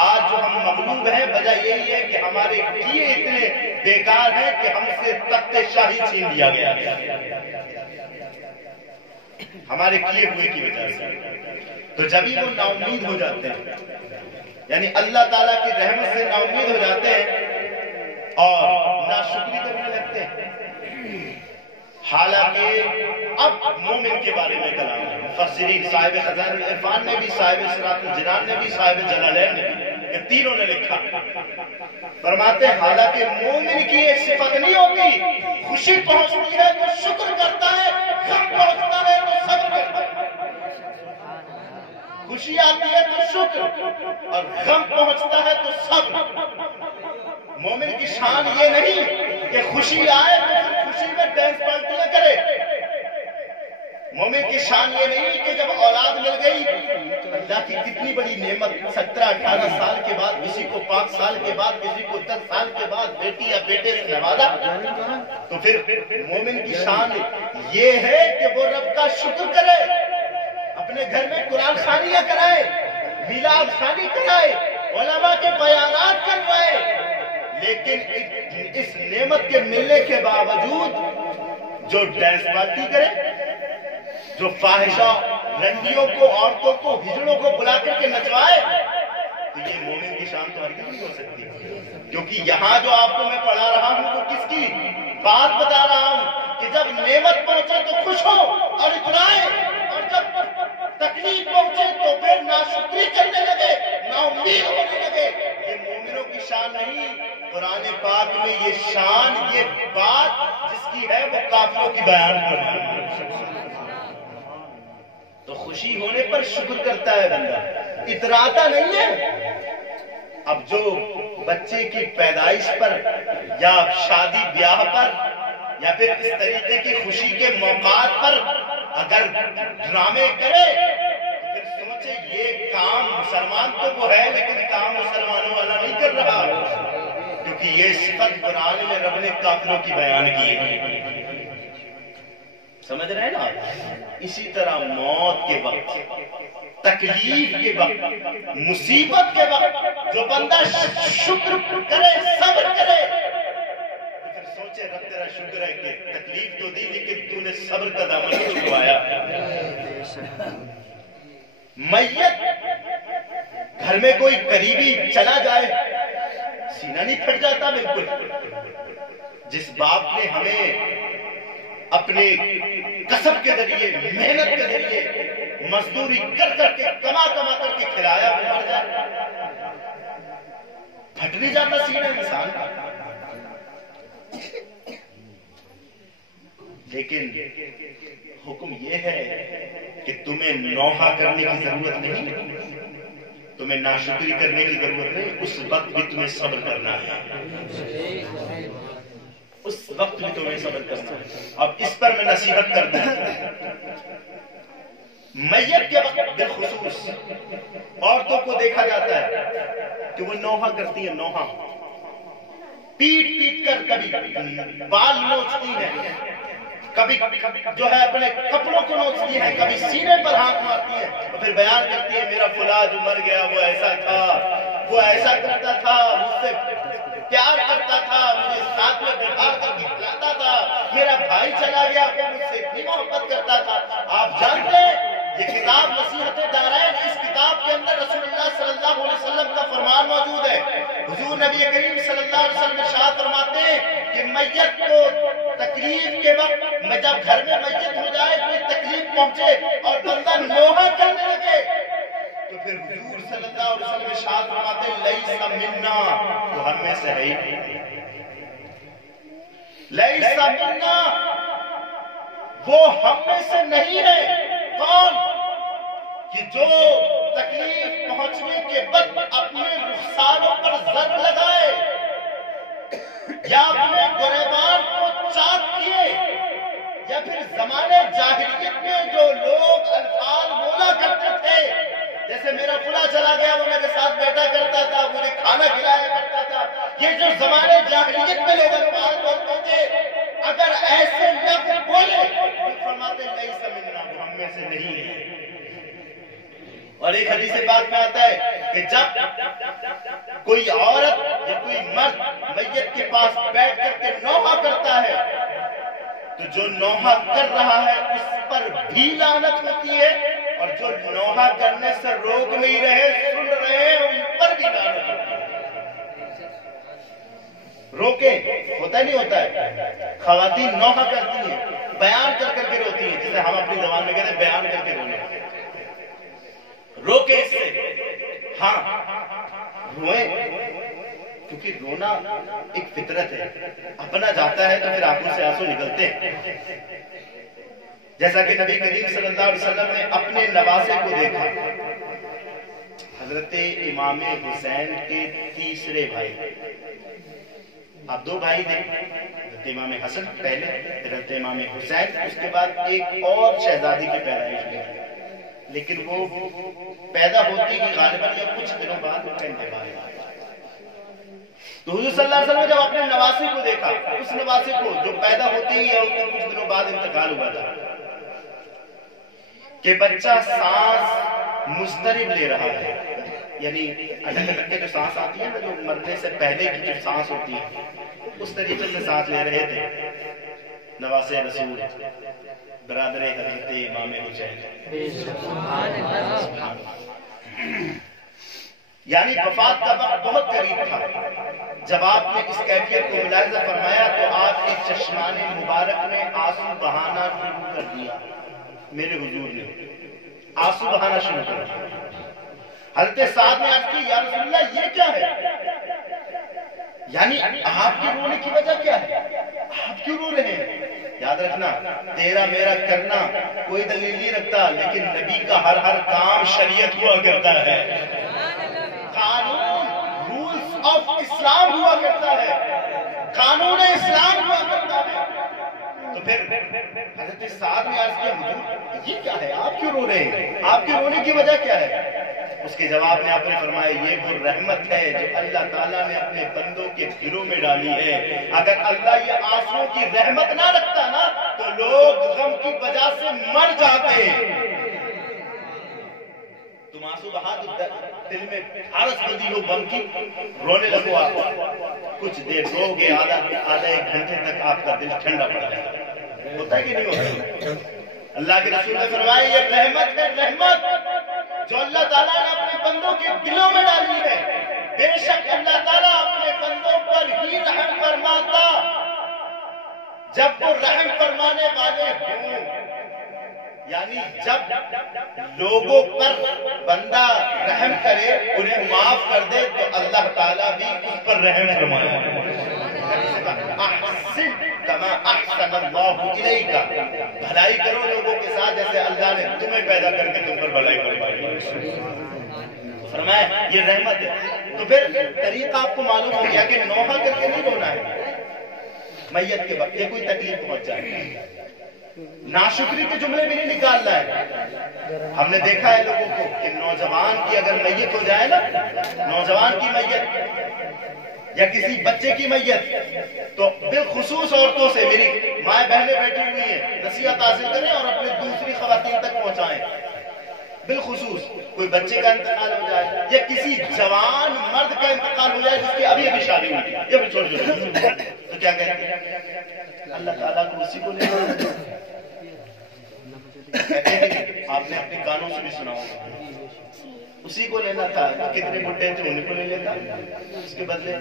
آج جو ہم مغلوب ہیں وجہ یہی ہے کہ ہمارے کیے اتنے بیکار ہیں کہ ہم سے تخت شاہی چھین لیا گیا ہمارے کیے ہوئے کی وجہ سے۔ تو جب ہی وہ نا امید ہو جاتے ہیں، یعنی اللہ تعالیٰ کی رحمت سے نا امید ہو جاتے ہیں اور ناشکری کرنے لگتے ہیں۔ حالانکہ اب مومن کے بارے میں کلام ہے، مفسرین صاحب خزائن العرفان نے بھی، صاحب صراط الجنان نے بھی، صاحب جلالین نے بھی، یہ تینوں نے لکھا، فرماتے ہیں حالانکہ مومن کی ایک صفت نہیں ہوتی، خوشی پہنچتی ہے تو شکر کرتا ہے، غم پہنچتا ہے تو صبر کرتا ہے۔ خوشی آتی ہے تو شکر اور غم پہنچتا ہے تو صبر۔ مومن کی شان یہ نہیں کہ خوشی آئے تو پھر خوشی میں ڈانس پارٹیاں کرے۔ مومن کی شان یہ نہیں کہ جب اولاد مل گئی، اللہ کی کتنی بڑی نعمت، 17-18 سال کے بعد کسی کو 5 سال کے بعد کسی کو 10 سال کے بعد بیٹی یا بیٹے سے نوازا، تو پھر مومن کی شان یہ ہے کہ وہ رب کا شکر کرے، اپنے گھر میں قرآن خوانیاں کرائے، میلاد خوانی کرائے، علماء کے بیانات کروائے، لیکن اس نعمت کے ملنے کے باوجود جو ڈانس پارٹی کرے، جو فاحشہ رنڈیوں کو، عورتوں کو، ہجڑوں کو بلا کر کے نچوائے، تو یہ مومن کی شان تو ہرگز نہیں ہو سکتی۔ کیونکہ یہاں جو آپ کو میں پڑھا رہا ہوں وہ کس کی بات بتا رہا ہوں کہ جب نعمت پہنچے تو خوش ہو اور اترائے، اور جب تکلیف پہنچے تو پھر ناشکری کرنے لگے، نا امید ہونے لگے۔ یہ مومنوں کی شان نہیں، قرآن پاک میں یہ شان، یہ بات جس کی ہے وہ کافروں کی بیان کر رہی ہے۔ تو خوشی ہونے پر شکر کرتا ہے بندہ، اتراتا نہیں ہے۔ اب جو بچے کی پیدائش پر یا شادی بیاہ پر یا پھر اس طریقے کی خوشی کے موقعات پر اگر ڈرامے کرے تو پھر سوچے یہ کام مسلمان تو وہ ہے لیکن کام مسلمانوں والا نہیں کر رہا، کیونکہ یہ صفت قرآن میں رب نے کافروں کی بیان کی ہے۔ سمجھ رہے ہیں نا؟ اسی طرح موت کے وقت، تکلیف کے وقت، مصیبت کے وقت جو بندہ شکر کرے، صبر کرے، پھر سوچے رب تیرا شکر ہے کہ تکلیف تو دی لیکن تو نے صبر کا دامن چھڑوایا۔ میت گھر میں کوئی قریبی چلا جائے سینہ نہیں پھٹ جاتا؟ بالکل۔ جس باپ نے ہمیں اپنے کسب کے ذریعے، محنت کے ذریعے، مزدوری کر کر کے، کما کما کر کے کھلایا، وہ مر جائے، پھٹ نہیں جاتا سینہ انسان کا؟ لیکن حکم یہ ہے کہ تمہیں نوحہ کرنے کی ضرورت نہیں، تمہیں ناشکری کرنے کی ضرورت نہیں، اس وقت بھی تمہیں صبر کرنا ہے، اس وقت بھی تمہیں صبر کرنا ہے۔ اب اس پر میں نصیحت کر دوں، میت کے وقت بالخصوص عورتوں کو دیکھا جاتا ہے کہ وہ نوحہ کرتی ہیں، نوحہ پیٹ پیٹ کر، کبھی بال نوچتی ہیں، کبھی جو ہے اپنے کپڑوں کو نوچتی ہیں، کبھی سینے پر ہاتھ مارتی ہیں، اور پھر بیان کرتی ہے میرا فلاں جو مر گیا وہ ایسا تھا، وہ ایسا کرتا تھا، مجھ سے پیار کرتا تھا، مجھے ساتھ میں بٹھا کر کھلاتا تھا، میرا بھائی چلا گیا وہ مجھ سے اتنی محبت کرتا تھا۔ آپ جانتے ہیں یہ کتاب نصیحت دارین، اس کتاب کے اندر رسول اللہ صلی اللہ علیہ وسلم کا فرمان موجود ہے۔ حضور نبی کریم صلی اللہ علیہ وسلم ارشاد فرماتے ہیں کہ میت کو تکلیف کے وقت، جب گھر میں میت ہو جائے، کوئی تکلیف پہنچے اور بندہ نوحہ کرنے لگے، تو پھر حضور صلی اللہ علیہ وسلم ارشاد فرماتے ہیں لیس منا، وہ ہم میں سے ہے ہی نہیں، لیس منا، وہ ہم میں سے نہیں ہے۔ کون؟ کہ جو تکلیف پہنچنے کے بعد اپنے رخساروں پر زر لگائے یا اپنے گریبان کو چاک کیے، یا پھر زمانے جاہلیت میں جو لوگ الفاظ بولا کرتے تھے، جیسے میرا فلاں چلا گیا وہ میرے ساتھ بیٹھا کرتا تھا، مجھے کھانا کھلایا کرتا تھا، یہ جو زمانے جاہلیت میں لوگ الفاظ بولتے تھے، اگر ایسے لفظ بولے تو فرماتے لیس منا، وہ ہم میں سے نہیں ہے۔ اور ایک حدیث پاک میں آتا ہے کہ جب کوئی عورت یا کوئی مرد میت کے پاس بیٹھ کر کے نوحہ کرتا ہے تو جو نوحہ کر رہا ہے اس پر بھی لعنت ہوتی ہے، اور جو نوحہ کرنے سے روک نہیں رہے، سن رہے ہیں، ان پر بھی لعنت ہوتی ہے۔ روکے ہوتا نہیں ہوتا ہے، خواتین نوحہ کرتی ہیں، بیان کر کر کے روتی ہیں، جسے ہم اپنی زبان میں کہتے ہیں بیان کر کے رونا، روکے اس سے، ہاں روئیں، کیونکہ رونا ایک فطرت ہے، اپنا جاتا ہے تو پھر آنکھوں سے آنسو نکلتے ہیں۔ جیسا کہ نبی کریم صلی اللہ علیہ وسلم نے اپنے نواسے کو دیکھا، حضرت امام حسین کے تیسرے بھائی، آپ دو بھائی تھے، حضرت امام حسن پہلے، حضرت امام حسین، اس کے بعد ایک اور شہزادی کی پیدائش ہوئی، لیکن وہ پیدا ہوتی ہی غالباً یا کچھ دنوں بعد ان کا انتقال ہوا۔ تو حضور صلی اللہ علیہ وسلم نے جب اپنے نواسے کو دیکھا، اس نواسے کو جو پیدا ہوتے ہی یا کچھ دنوں بعد انتقال ہوا تھا، کہ بچہ سانس مضطرب لے رہا ہے، یعنی اٹک اٹک کے جو سانس آتی ہے نا، جو مرنے سے پہلے کی جو سانس ہوتی ہے، اس طریقے سے سانس لے رہے تھے نواسے رسول برادر حضرت امام حسین، یعنی وفات کا وقت بہت قریب تھا۔ جب آپ نے اس کیفیت کو ملاحظہ فرمایا تو آپ کے چشمان مبارک نے آنسو بہانا شروع کر دیا، میرے حضور نے آنسو بہانا شروع کر دیا۔ حضرت سعد نے عرض کی یا رسول اللہ یہ کیا ہے؟ یعنی آپ کے رونے کی وجہ کیا ہے؟ آپ کیوں رو رہے ہیں؟ یاد رکھنا، تیرا میرا کرنا کوئی دلیل نہیں رکھتا، لیکن نبی کا ہر ہر کام شریعت ہوا کرتا ہے، قانون رولز آف اسلام ہوا کرتا ہے، قانون اسلام ہوا کرتا ہے۔ تو پھر حضرت سعد نے عرض کیا حضور یہ کیا ہے، آپ کیوں رو رہے ہیں، آپ کے رونے کی وجہ کیا ہے؟ اس کے جواب میں آپ نے فرمایا یہ وہ رحمت ہے جو اللہ تعالیٰ نے اپنے بندوں کے دلوں میں ڈالی ہے، اگر اللہ یہ آنسوؤں کی رحمت نہ رکھتا نا تو لوگ غم کی وجہ سے مر جاتے۔ تم آنسو بہا دو، دل میں حارس بندی ہو غم کی، رونے لگو، آپ کچھ دیر رو گے، آدھا ایک گھنٹے تک آپ کا دل ٹھنڈا پڑ جائے، ہوتا ہے کہ نہیں ہوتا؟ اللہ کے رسول نے فرمایا یہ رحمت ہے، رحمت جو اللہ تعالیٰ نے اپنے بندوں کے دلوں میں ڈالی ہے۔ بے شک اللہ تعالیٰ اپنے بندوں پر ہی رحم فرماتا جب وہ رحم فرمانے والے ہوں، یعنی جب لوگوں پر بندہ رحم کرے، انہیں معاف کر دے تو اللہ تعالیٰ بھی اس پر رحم فرمائے۔ احسن کما احسن اللہ الیک، بھلائی کرو لوگوں کے ساتھ جیسے اللہ نے تمہیں پیدا کر کے تم پر بھلائی فرمائی۔ فرمایا یہ رحمت ہے. تو پھر طریقہ آپ کو معلوم ہو گیا کہ نوحہ کر کے نہیں رونا ہے میت کے وقت یہ کوئی تکلیف پہنچ جائے. ناشکری کے جملے بھی نہیں نکالنا ہے. ہم نے دیکھا ہے لوگوں کو کہ نوجوان کی اگر میت ہو جائے نا, نوجوان کی میت یا کسی بچے کی میت, تو بالخصوص عورتوں سے, میری مائیں بہنیں بیٹھی ہوئی ہیں, نصیحت حاصل کریں اور اپنے دوسری خواتین تک پہنچائیں. بالخصوص کوئی بچے کا انتقال ہو جائے یا کسی جوان مرد کا انتقال ہو جائے جس کی ابھی ابھی شادی ہوئی ہے, یہ بھی چھوڑ دو, تو کیا کہتے ہیں اللہ تعالیٰ کو اسی کو لینا. کہتے ہیں آپ نے اپنے کانوں سے بھی سنا ہوگا, اسی کو لینا تھا. کتنے بڈھے تھے انہیں کو لے لیتا, اس کے بدلے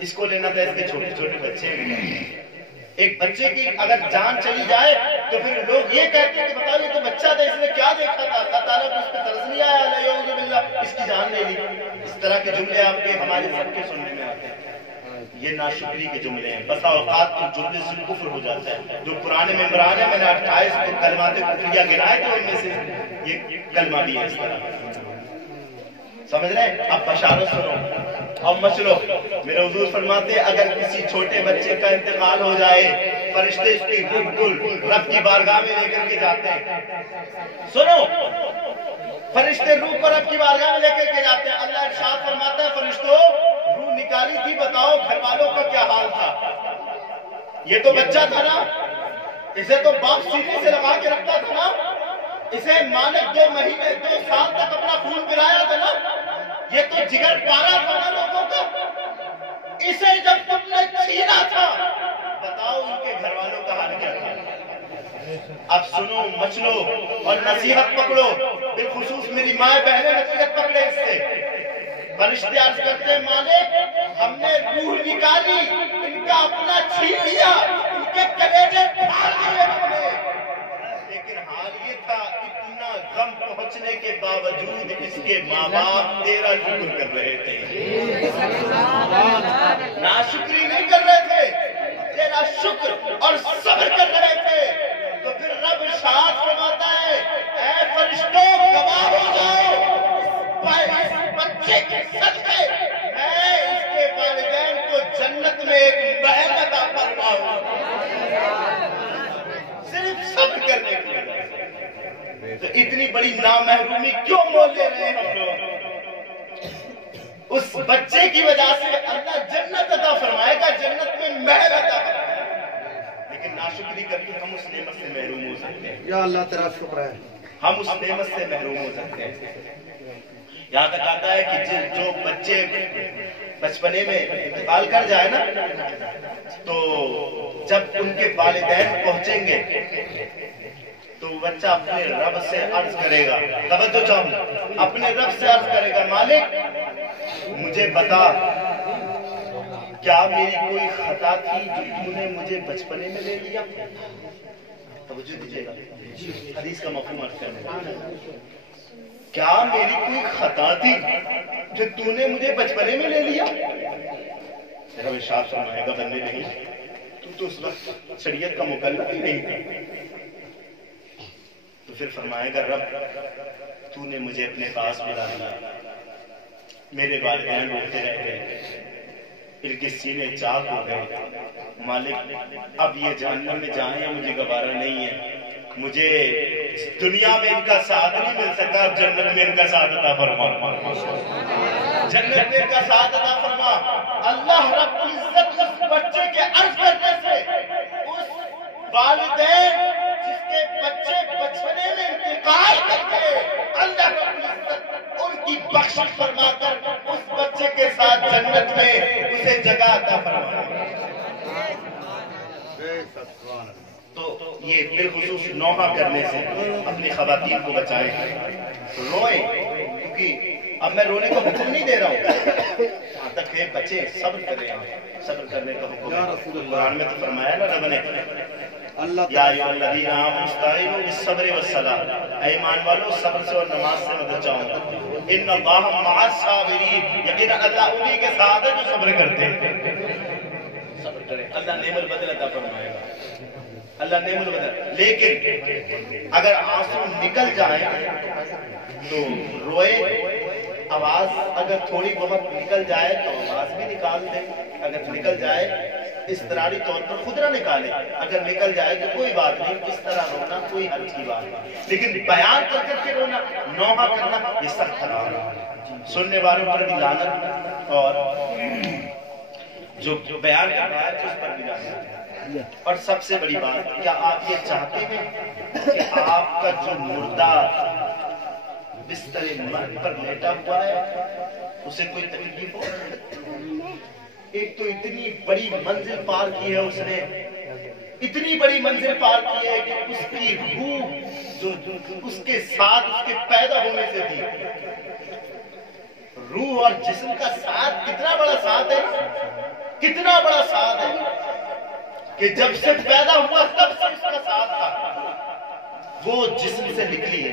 اس کو لینا تھا. اس کے چھوٹے چھوٹے بچے ہیں. ایک بچے کی اگر جان چلی جائے تو پھر لوگ یہ کہتے ہیں کہ بتاؤ یہ تو بچہ تھا, اس نے کیا دیکھا تھا, اللہ تعالیٰ کو اس پہ ترس نہیں آیا, نعوذ باللہ اس کی جان لے لی. اس طرح کے جملے آپ کے ہمارے سب کے سننے میں آتے ہیں. یہ ناشکری کے جملے ہیں. بسا اوقات تو جملے سے کفر ہو جاتا ہے. جو پرانے ممبران ہیں, میں نے 28 کلمات کفریہ گنائے تو ان میں سے یہ کلمہ بھی ہے. اس طرح سمجھ رہے ہیں. اب بشارت سنو اب مچلو. میرے حضور فرماتے اگر کسی چھوٹے بچے کا انتقال ہو جائے, فرشتے اس کی بالکل رب کی بارگاہ میں لے کر کے جاتے ہیں. سنو, فرشتے روح پر رب کی بارگاہ میں لے کر کے جاتے ہیں. اللہ ارشاد فرماتا ہے فرشتوں روح نکالی تھی, بتاؤ گھر والوں کا کیا حال تھا. یہ تو بچہ تھا نا, اسے تو باپ سینے سے لگا کے رکھتا تھا نا, اسے ماں نے 2 مہینے 2 سال تک اپنا خون پلایا تھا نا, یہ تو جگر پارا تھا نا لوگوں کا. اسے جب تم نے چھینا تھا, بتاؤ ان کے گھر والوں کا حال کیا تھا. اب سنو مچلو اور نصیحت پکڑو. بالخصوص میری مائیں بہنیں نصیحت پکڑے اس سے. فرشتے عرض کرتے ہیں مالک ہم نے روح نکالی, ان کا اپنا چھین لیا, ان کے کلیجے پھاڑ دیے ہم نے, لیکن حال یہ تھا اتنا غم پہنچنے کے باوجود اس کے ماں باپ تیرا شکر کر رہے تھے, ناشکری نہیں کر رہے تھے, تیرا شکر اور صبر کر رہے تھے. تو پھر رب ارشاد فرماتا ہے اے فرشتوں گواہ ہو جاؤ, اس بچے کے صدقے میں اس کے والدین کو جنت میں ایک محل عطا فرماؤں, صرف صبر کرنے کے لیے. تو اتنی بڑی نامحرومی کیوں مول لے رہے ہیں ہم لوگ؟ اس بچے کی وجہ سے اللہ جنت عطا فرمائے گا, جنت میں محل عطا فرمائے گا, لیکن ناشکری کر کے ہم اس نعمت سے محروم ہو سکتے ہیں. یا اللہ تیرا شکر ہے, ہم اس نعمت سے محروم ہو سکتے ہیں. یہاں تک آتا ہے کہ جو بچے بچپنے میں انتقال کر جائے نا, تو جب ان کے والدین پہنچیں گے تو بچہ اپنے رب سے عرض کرے گا, توجہ چاہوں, اپنے رب سے عرض کرے گا مالک مجھے بتا کیا میری کوئی خطا تھی جو تو نے مجھے بچپنے میں لے لیا. توجہ دیجیے گا, حدیث کا مفہوم عرض کرنے, کیا میری کوئی خطا تھی جو تو نے مجھے بچپنے میں لے لیا. رب ارشاد فرمائے گا بندے نہیں, تو اس وقت شریعت کا مکلف ہی نہیں تھا. تو پھر فرمائے گا رب تو نے مجھے اپنے پاس بلا لیا, میرے والدین روتے رہتے, ان کے سینے چاک ہو گئے, مالک اب یہ جہنم میں جائیں مجھے گوارا نہیں ہے, مجھے دنیا میں ان کا ساتھ نہیں مل سکا, جنت میں ان کا ساتھ عطا فرما, جنت میں ان کا ساتھ عطا فرما. اللہ رب العزت اس بچے کے عرض کرنے سے اس والدین جس کے بچے بچپنے میں انتقال کر گئے, اللہ رب العزت ان کی بخشش فرما کر اس بچے کے ساتھ جنت میں اسے جگہ عطا فرما. تو یہ بالخصوص نوحہ کرنے سے اپنی خواتین کو بچائیں, روئیں, کیونکہ اب میں رونے کا حکم نہیں دے رہا ہوں, یہاں تک ہے بچے صبر کریں, صبر کرنے کا حکم ہے. قرآن میں تو فرمایا نا رب نے یا ایھا الذین آمنوا استعینوا بالصبر والصلاۃ, اے ایمان والو صبر سے اور نماز سے مدد چاہو, ان اللہ مع الصابرین, یقینا اللہ انہی کے ساتھ ہے جو صبر کرتے ہیں. صبر کریں, اللہ نعم البدل عطا فرمائے گا, اللہ نعم البدل. لیکن اگر آنسو نکل جائیں تو روئے, آواز اگر تھوڑی بہت نکل جائے تو آواز بھی نکال دے، اگر نکل جائے اضطراری طور پر خود نہ نکالے، اگر نکل جائے تو کوئی بات نہیں، اس طرح رونا کوئی حرج کی بات نہیں، لیکن بیان کر کے رونا، نوحہ کرنا، یہ سخت حرام ہے، سننے والوں پر بھی لعنت اور جو بیان کر رہا ہے اس پر بھی لعنت۔ اور سب سے بڑی بات، کیا آپ یہ چاہتے ہیں کہ آپ کا جو مردہ بستر مرگ پر لیٹا ہوا ہے اسے کوئی تکلیف ہو؟ ایک تو اتنی بڑی منزل پار کی ہے اس نے، اتنی بڑی منزل پار کی ہے کہ اس کی روح جو اس کے ساتھ اس کے پیدا ہونے سے تھی، روح اور جسم کا ساتھ کتنا بڑا ساتھ ہے، کتنا بڑا ساتھ ہے کہ جب سے پیدا ہوا تب سے اس کا ساتھ تھا، وہ جسم سے نکلی ہے۔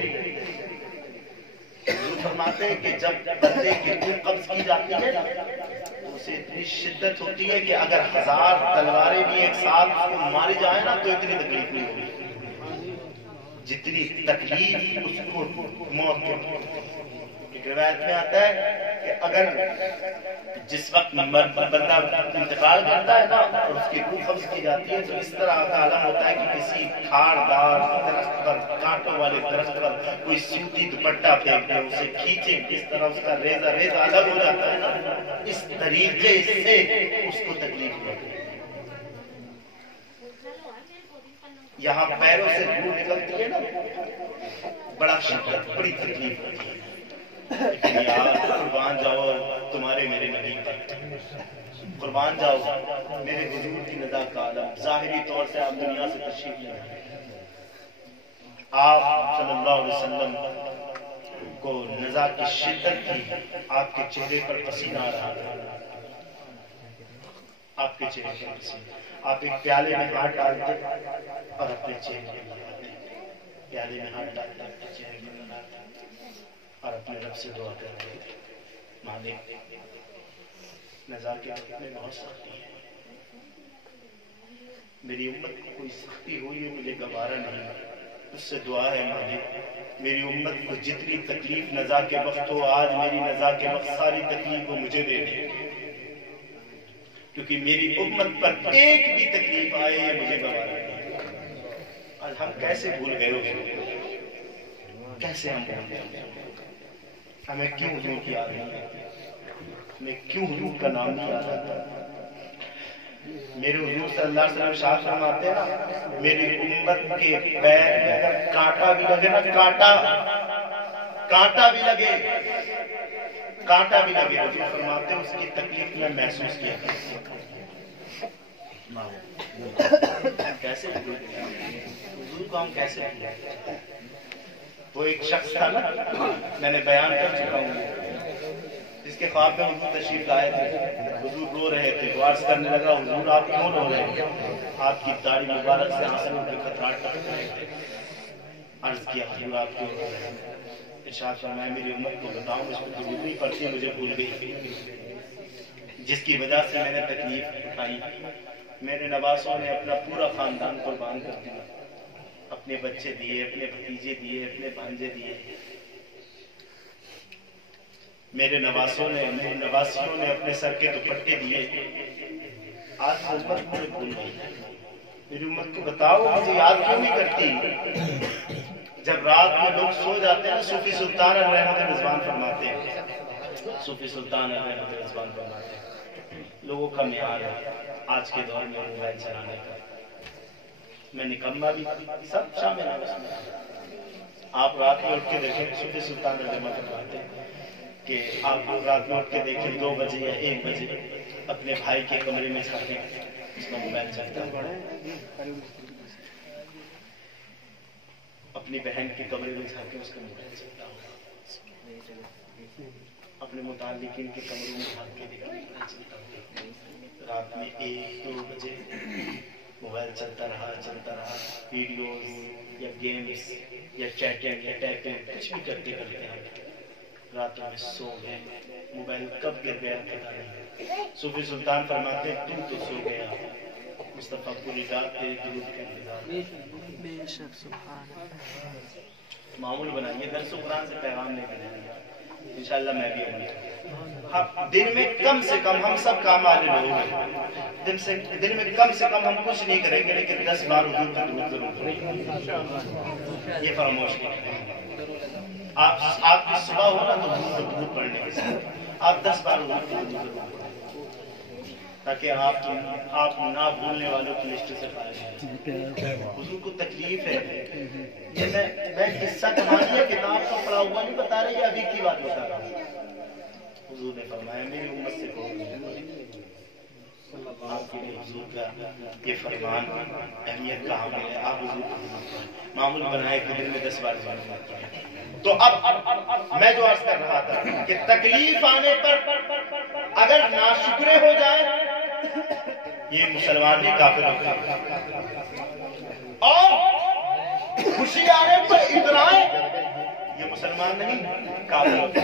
فرماتے ہیں کہ جب بندے کی روح قبض کی جاتی ہے تو اسے اتنی شدت ہوتی ہے کہ اگر 1000 تلواریں بھی ایک ساتھ اس کو ماری جائیں نا تو اتنی تکلیف نہیں ہوگی جتنی تکلیف اس کو موت کے۔ ایک روایت میں آتا ہے کہ اگر جس وقت بندہ انتقال کرتا ہے نا اور اس کی روح قبض کی جاتی ہے تو اس طرح کا عالم ہوتا ہے کہ کسی کھاڑدار درخت پر، کانٹوں والے درخت پر کوئی سوتی دوپٹہ پھینک دے، اسے کھینچے، اس طرح اس کا ریزہ الگ ہو جاتا ہے نا، اس طریقے سے اس کو تکلیف ہوتی ہے۔ یہاں پیروں سے روح نکلتی ہے نا، بڑا شدت، بڑی تکلیف ہوتی ہے۔ یار قربان جاؤ تمہارے میرے نبی پر، قربان جاؤ میرے حضور کی رضا کا عالم۔ ظاہری طور سے آپ دنیا سے تشریف لے آئے، آپ صلی اللہ علیہ وسلم کو نزا کی شدت تھی، آپ کے چہرے پر پسینہ آ رہا تھا، آپ کے چہرے پر پسینہ، آپ ایک پیالے میں ہاتھ ڈالتے اور اپنے چہرے پر لگاتے، پیالے میں ہاتھ ڈالتے اپنے چہرے پر لگاتے اور اپنے رب سے دعا کرتے تھے، مالک نزا کے وقت میں بہت سختی ہے، میری امت کو کوئی سختی ہوئی ہے مجھے گوارا نہیں، اس سے دعا ہے مالک میری امت کو جتنی تکلیف نزا کے وقت ہو، آج میری نزا کے وقت ساری تکلیف وہ مجھے دے دے، کیونکہ میری امت پر ایک بھی تکلیف آئے یہ مجھے گوارا نہیں۔ آج ہم کیسے بھول گئے اس کو، کیسے ہم بھول گئے، ہمیں کیوں حضور کی یاد نہیں آتی، ہمیں کیوں حضور کا نام نہیں یاد آتا۔ میرے حضور صلی اللہ علیہ وسلم شاہ فرماتے ہیں نا، میری امت کے پیر میں اگر کانٹا بھی لگے نا، کانٹا بھی لگے، حضور فرماتے ہیں اس کی تکلیف میں محسوس کیا کیسے حضور کو ہم کیسے وہ ایک شخص تھا نا، میں نے بیان کر چکا ہوں، جس کے خواب میں حضور تشریف لائے تھے، حضور رو رہے تھے، وہ عرض کرنے لگا حضور آپ کیوں رو رہے ہیں، آپ کی داڑھی مبارک سے آنسوؤں کے قطرات ٹپک رہے تھے، عرض کیا حضور آپ کیوں رو رہے ہیں، ارشاد فرمایا میری امت کو بتاؤں اس کو ضرور نہیں پڑتی مجھے بھول گئی، جس کی وجہ سے میں نے تکلیف اٹھائی، میرے نواسوں نے اپنا پورا خاندان قربان کر دیا، اپنے بچے دیے، اپنے بھتیجے دیے، اپنے بھانجے دیے، میرے نواسیوں نے اپنے سر کے دوپٹے دیے، آج امت مجھے بھول گئی، میری امت کو بتاؤ مجھے یاد کیوں نہیں کرتی۔ جب رات میں لوگ سو جاتے ہیں، صوفی سلطان الرحمت رضوان فرماتے ہیں، صوفی سلطان الرحمت رضوان فرماتے ہیں لوگوں کا معیار ہے آج کے دور میں موبائل چلانے کا، میں نکمہ بھی سب شامل ہے اس میں۔ آپ رات میں اٹھ کے دیکھیں، صوفی سلطان الرحمت فرماتے ہیں کہ آپ رات میں اٹھ کے دیکھیں 2 بجے یا 1 بجے اپنے بھائی کے کمرے میں جاتے ہیں، اس کا موبائل چلتا ہے، اپنی بہن کے کمرے میں جا کے اس کا موبائل چلتا ہو، اپنے متعلقین کے کمروں میں جا کے رات میں 1-2 بجے موبائل چلتا رہا، ویڈیوز یا گیمز یا چیٹنگ یا ٹائپنگ کچھ بھی کرتے ہیں، راتوں میں سو گئے، موبائل کب گر گیا پتا نہیں۔ صوفی سلطان فرماتے ہیں تو سو گیا، مصطفیٰ پوری رات تیرے درود کا انتظار، معمول بنائیے، درس و قرآن سے پیغام لے کے جائیں، انشاءاللہ میں بھی ہوں. دن میں کم سے کم ہم سب کام والے لوگ ہیں, دن میں کم سے کم ہم کچھ نہیں کریں گے لیکن 10 بار حضور کا درود ضرور کریں. یہ فراموش نہیں. آپ کی صبح ہو نا تو درود پڑھنے کے ساتھ آپ 10 بار حضور کا درود ضرور کریں تاکہ آپ نہ بھولنے والوں کی لسٹ سے پائے. حضور کو تکلیف ہے. یہ میں قصہ کہانی کتاب کو پڑھا ہوا نہیں بتا رہا, یہ ابھی کی بات بتا رہا ہوں. حضور نے فرمایا میری امت سے کہو آپ کے لیے حضور کا یہ فرمان اہمیت کا حامل ہے. آپ حضور کو معمول بنائے کہ دن میں 10 بار کریں. تو اب میں جو عرض کر رہا تھا کہ تکلیف آنے پر اگر ناشکرے ہو جائے یہ مسلمان نہیں کافر ہوتا, اور خوشی آنے پر اترائے یہ مسلمان نہیں کافر ہوتا.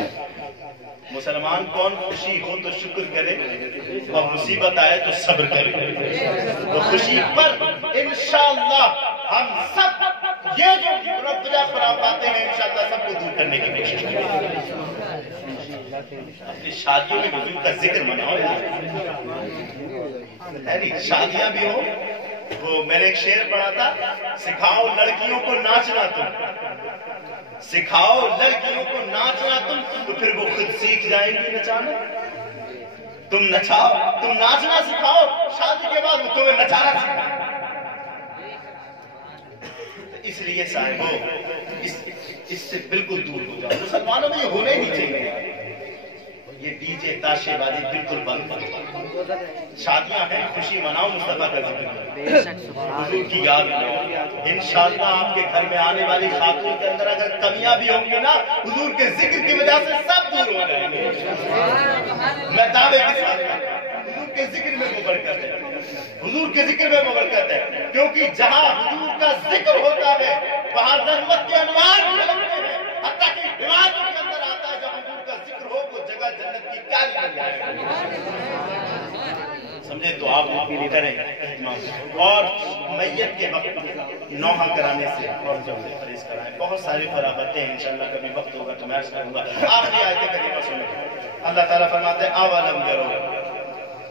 مسلمان کون خوشی ہو تو شکر کرے اور مصیبت آئے تو صبر کرے. تو خوشی پر انشاءاللہ ہم سب یہ جو ربنا خرافاتیں ہیں انشاءاللہ سب کو دور کرنے کی کوشش کریں. اپنی شادیوں میں حضور کا ذکر مناؤ. شادیاں بھی ہو, وہ میں نے ایک شعر پڑھا تھا, سکھاؤ لڑکیوں کو ناچنا تم, سکھاؤ لڑکیوں کو ناچنا تم تو پھر وہ خود سیکھ جائیں گی نچانا. تم نچاؤ, تم ناچنا سکھاؤ, شادی کے بعد وہ تمہیں نچانا سکھاؤ. اس لیے صاحبوں اس سے بالکل دور ہو جاؤ. مسلمانوں میں یہ ہونے نہیں چاہیے. یہ ڈی جے تاشے بازی بالکل بند کرو. شادیاں ہیں, خوشی مناؤ, مصطفیٰ کا ذکر حضور کی یاد مناؤ. انشاءاللہ آپ کے گھر میں آنے والی خاتون کے اندر اگر کمیاں بھی ہوں گی نا حضور کے ذکر کی وجہ سے سب دور ہو جائیں گے. میں دعوے کے ساتھ حضور کے ذکر میں وہ برکت ہے, حضور کے ذکر میں وہ برکت ہے. کیونکہ جہاں حضور کا ذکر ہوتا ہے وہاں رحمت کے انوار پھیلتے ہیں. حتیٰ کہ دماغ کے اندر آتا ہے جب حضور کا ذکر ہو وہ جگہ جنت کی کاری بن جائے. سمجھے تو آپ بھی کریں اور میت کے وقت نوحہ کرانے سے اور جب سے پرہیز کرائیں. بہت ساری برابریں ہیں, انشاءاللہ کبھی وقت ہوگا تو میں عرض کروں گا. آخری آیت کریمہ سنیں. اللہ تعالیٰ فرماتے ہیں اولم یروا,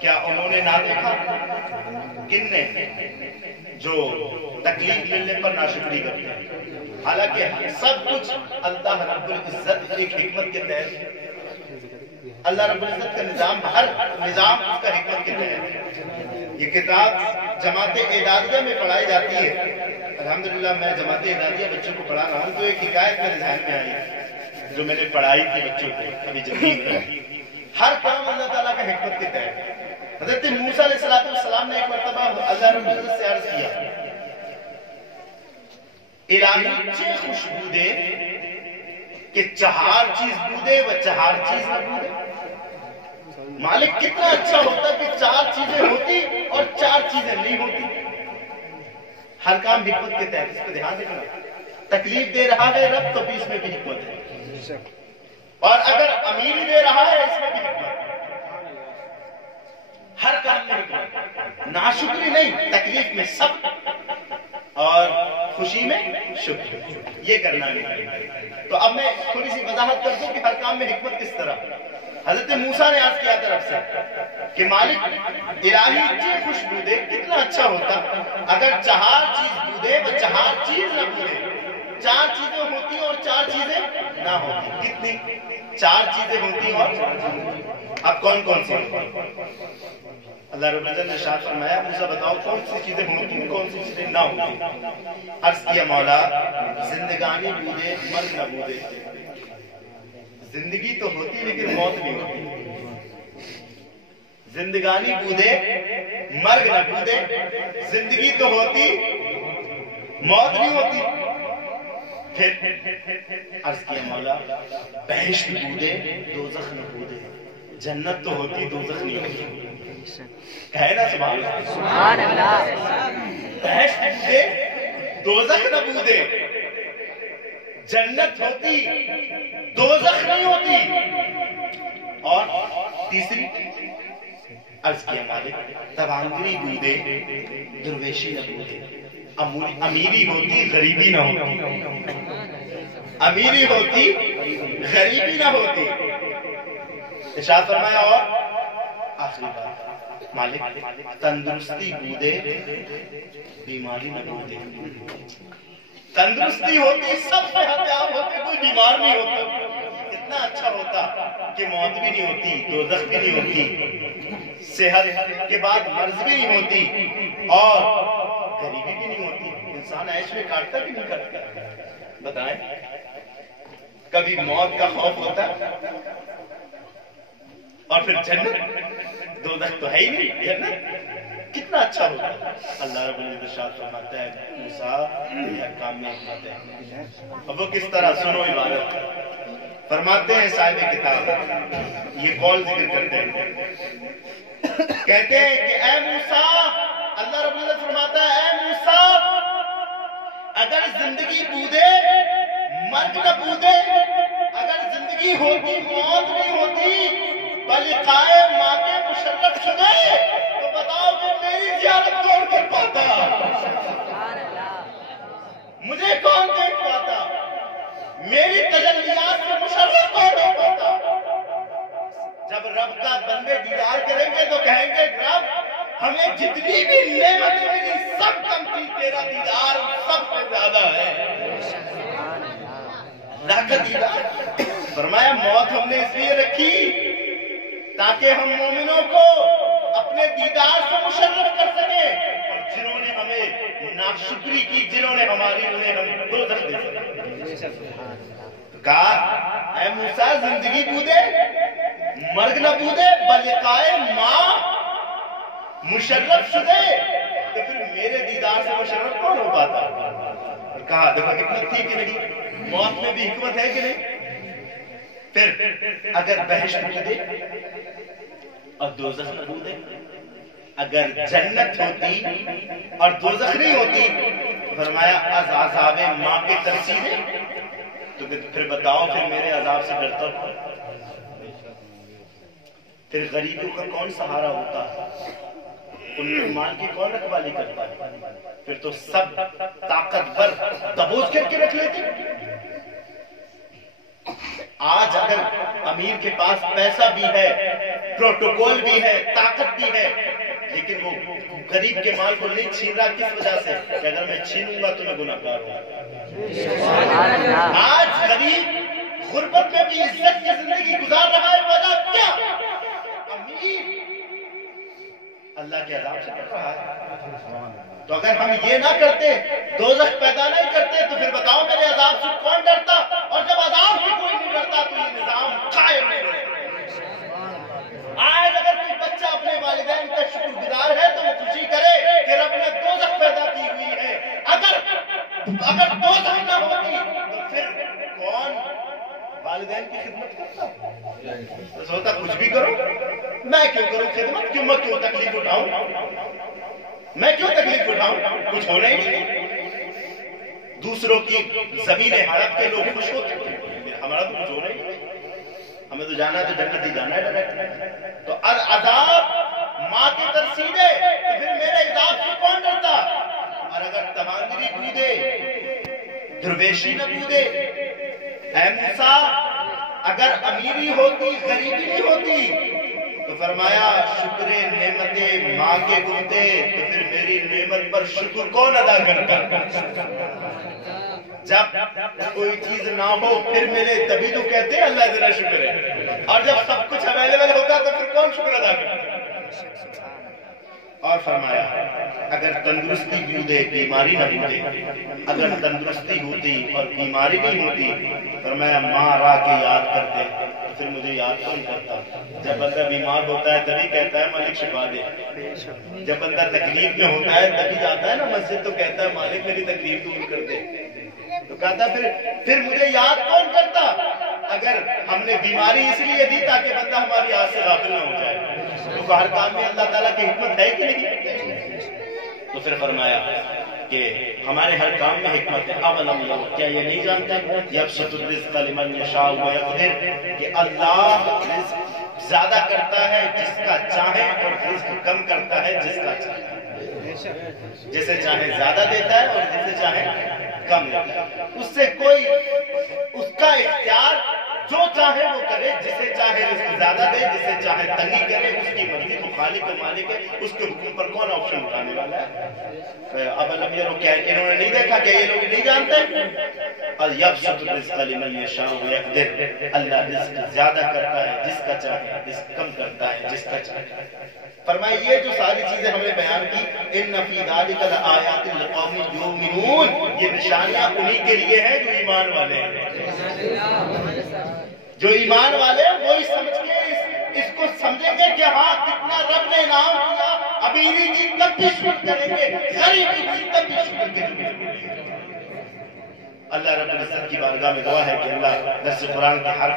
کیا انہوں نے نہ دیکھا, کن نے, جو تکلیف ملنے پر ناشکری کرتے ہیں. حالانکہ سب کچھ اللہ رب العزت ایک حکمت کے تحت, اللہ رب العزت کا نظام, ہر نظام اس کا حکمت کے تحت. یہ کتاب جماعت اعدادیہ میں پڑھائی جاتی ہے. الحمدللہ میں جماعت اعدادیہ بچوں کو پڑھا رہا ہوں تو ایک حکایت میرے ذہن میں آئی جو میں نے پڑھائی تھی بچوں کو ابھی جدید میں. ہر کام اللہ تعالیٰ کا حکمت کے تحت. حضرت موسیٰ علیہ السلام نے ایک مرتبہ اللہ رب العزت سے عرض کیا الہی چے خوشبو دے کہ چہار چیز بودے و چہار چیز نہ بودے. مالک کتنا اچھا ہوتا کہ 4 چیزیں ہوتی اور 4 چیزیں نہیں ہوتی. ہر کام حکمت کے تحت, اس پہ دھیان رکھنا. تکلیف دے رہا ہے رب تو بھی اس میں بھی حکمت ہے, اور اگر امیری دے رہا ہے اس میں بھی حکمت ہے. ہر کام میں حکمت, ناشکری نہیں, تکلیف میں سب اور خوشی میں شکر, یہ کرنا نہیں. تو اب میں تھوڑی سی وضاحت کر دوں کہ ہر کام میں حکمت کس طرح. حضرت موسیٰ نے عرض کیا طرف سے کہ مالک الہی چے خوشبو دے, کتنا اچھا ہوتا اگر 4 چیز بودے و 4 چیز نہ بودے. 4 چیزیں ہوتی اور 4 چیزیں نہ ہوتی. کتنی؟ 4 چیزیں ہوتی اور اب کون کون سی ہوتی؟ اللہ رب العزت نے ارشاد فرمایا موسیٰ بتاؤ کون سی چیزیں ہوتی کون سی چیزیں نہ ہوتی. عرض کیا مولا زندگانی بودے مرگ نہ بودے. زندگی تو ہوتی لیکن موت نہیں ہوتی. زندگانی بودے مرگ نہ بودے. زندگی تو ہوتی موت نہیں ہوتی. پھر عرض کیا مولا بہشت بودے دوزخ نہ بودے. جنت تو ہوتی دوزخ نہیں ہوتی. ہے نا سبحان اللہ. بہشت بودے دوزخ نہ بودے. جنت ہوتی دوزخ نہیں ہوتی. اور تیسری عرض کیا مالک تبانگری بودے درویشی نہ بودے. امیری ہوتی غریبی نہ ہوتی. امیری ہوتی غریبی نہ ہوتی. ارشاد فرمایا اور آخری بات مالک تندرستی بودے بیماری نہ بودے. تندرستی ہوتی سب صحت یاب ہوتے کوئی بیمار نہیں ہوتا. اتنا اچھا ہوتا کہ موت بھی نہیں ہوتی, دوزخ بھی نہیں ہوتی, صحت کے بعد مرض بھی نہیں ہوتی اور غریبی بھی نہیں ہوتی. انسان عیش میں کاٹتا بھی نہیں کرتا. بتائیں کبھی موت کا خوف ہوتا اور پھر جنت, دوزخ تو ہے ہی نہیں, جنت کتنا اچھا ہوتا ہے. اللہ رب العزت ارشاد فرماتا ہے موسیٰ یہ کام میں اپناتے ہیں. اب وہ کس طرح سنو عبادت. فرماتے ہیں صاحب کتاب یہ قول ذکر کرتے ہیں, کہتے ہیں کہ اے موسیٰ, اللہ رب العزت فرماتا ہے اے موسیٰ اگر زندگی بودے مرگ نہ بودے, اگر زندگی ہوتی موت نہیں ہوتی بلقائے ماں کے مشرف شدے تو بتاؤ کہ میری زیارت کون کر پاتا, مجھے کون دیکھ پاتا, میری تجلیات سے مشرف کون ہو پاتا. جب رب کا بندے دیدار کریں گے تو کہیں گے رب ہمیں جتنی بھی نعمتیں ملی سب کم تھی, تیرا دیدار سب سے زیادہ ہے. اللہ کا دیدار. فرمایا موت ہم نے اس لیے رکھی تاکہ ہم مومنوں کو اپنے دیدار سے مشرف کر سکیں, اور جنہوں نے ہمیں ناشکری کی, جنہوں نے ہماری انہیں ہم دوزخ دے سکتے. کہا اے موسیٰ زندگی بودے مرگ نہ بودے بلقائے ماں مشرف شدے تو پھر میرے دیدار سے مشرف کون ہو پاتا. کہا دیکھو حکمت تھی کہ نہیں, موت میں بھی حکمت ہے کہ نہیں. پھر اگر بہشت بودے اور دوزخ نہ بودے, اگر جنت ہوتی اور دوزخ نہیں ہوتی فرمایا از عذاب ماں کے ترسیلے تو پھر بتاؤ پھر میرے عذاب سے ڈرتا ہوں. پھر غریبوں کا کون سہارا ہوتا, ان کے مال کی کون رکھوالی کرتا. پھر تو سب طاقتور تبوز کر کے رکھ لیتے. آج اگر امیر کے پاس پیسہ بھی ہے, پروٹوکول بھی ہے, طاقت بھی ہے, لیکن وہ غریب کے مال کو نہیں چھین رہا, کس وجہ سے کہ اگر میں چھینوں گا تو میں گناہگار ہوں. آج غریب غربت میں بھی عزت کی زندگی گزار رہا ہے, وجہ کیا؟ امیر اللہ کے عذاب سے ڈر رہا ہے. تو اگر ہم یہ نہ کرتے, دوزخ پیدا نہیں کرتے, تو پھر بتاؤ میرے عذاب سے کون ڈرتا. اور جب عذاب سے کوئی نہیں ڈرتا تو یہ نظام قائم نہیں رہتا. آج اگر کوئی بچہ اپنے والدین کا شکر گزار ہے تو وہ خوشی کرے کہ رب نے دوزخ پیدا کی ہوئی ہے. اگر دوزخ نہ ہوتی تو پھر کون والدین کی خدمت کرتا. سوچتا کچھ بھی کرو, میں کیوں کروں خدمت, کیوں میں کیوں تکلیف اٹھاؤں, میں کیوں تکلیف اٹھاؤں, کچھ ہونا ہی نہیں. دوسروں کی زمین حرب کے لوگ خوش ہوتے ہیں, ہمارا تو کچھ ہونا ہی نہیں, ہمیں تو جانا ہے تو جنت ہی جانا ہے ڈائریکٹ. تو عذاب ماں کی ترسیلے تو پھر میرے عذاب سے کون ڈرتا. اور اگر تماندری بودے درویشی نہ بودے, اے موسیٰ اگر امیری ہوتی غریبی نہیں ہوتی تو فرمایا شکر نعمت ماں کے گنتے تو پھر میری نعمت پر شکر کون ادا کرتا. جب کوئی چیز نہ ہو پھر ملے تبھی تو کہتے ہیں اللہ ذرا شکر ہے, اور جب سب کچھ اویلیبل ہوتا تو پھر کون شکر ادا کرتا. اور فرمایا اگر تندرستی بودے بیماری نہ بودے, اگر تندرستی ہوتی اور بیماری نہیں ہوتی فرمایا ماں را کے یاد کرتے تو پھر مجھے یاد کون کرتا. جب بندہ بیمار ہوتا ہے تبھی کہتا ہے مالک شفا دے, جب بندہ تکلیف میں ہوتا ہے تبھی جاتا ہے نا مسجد تو کہتا ہے مالک میری تکلیف دور کر دے. تو کہتا پھر مجھے یاد کون کرتا. اگر ہم نے بیماری اس لیے دی تاکہ بندہ ہماری یاد سے غافل نہ ہو جائے, تو ہر کام میں اللہ تعالیٰ کی حکمت ہے کہ نہیں. تو پھر فرمایا کہ ہمارے ہر کام میں حکمت ہے. اولم یرو, کیا یہ نہیں جانتا یبسط الرزق لمن یشاء ویقدر کہ اللہ رزق زیادہ کرتا ہے جس کا چاہے اور رزق کم کرتا ہے جس کا چاہے. جسے چاہے زیادہ دیتا ہے اور جسے چاہے کم ہے. اس سے کوئی اس کا اختیار جو چاہے وہ کرے, جسے چاہے رزق زیادہ دے, جسے چاہے تنگی کرے, اس کی مرضی. کو خالق و مالک ہے, اس کے حکم پر کون آپشن اٹھانے والا ہے؟ اب المیرو کیا ہے کہ انہوں نے نہیں دیکھا کہ یہ لوگ نہیں جانتے؟ اور یبسط الرزق لمن یشاء ویقدر, اللہ رزق زیادہ کرتا ہے جس کا چاہے, رزق کم کرتا ہے جس کا چاہے. فرمائے یہ جو ساری چیزیں ہم نے بیان کی, ان فی ذلک لآیات لقوم یؤمنون, یہ نشانیاں انہی کے لیے ہیں جو ایمان والے ہیں. جو ایمان والے ہیں وہی سمجھ کے اس کو سمجھیں گے کہ ہاں کتنا رب نے انعام کیا, امیری کی تب بھی شکر کریں گے, غریبی کی تب بھی شکر کریں گے. اللہ رب العزت کی بارگاہ میں دعا ہے کہ اللہ درس قرآن کے ہر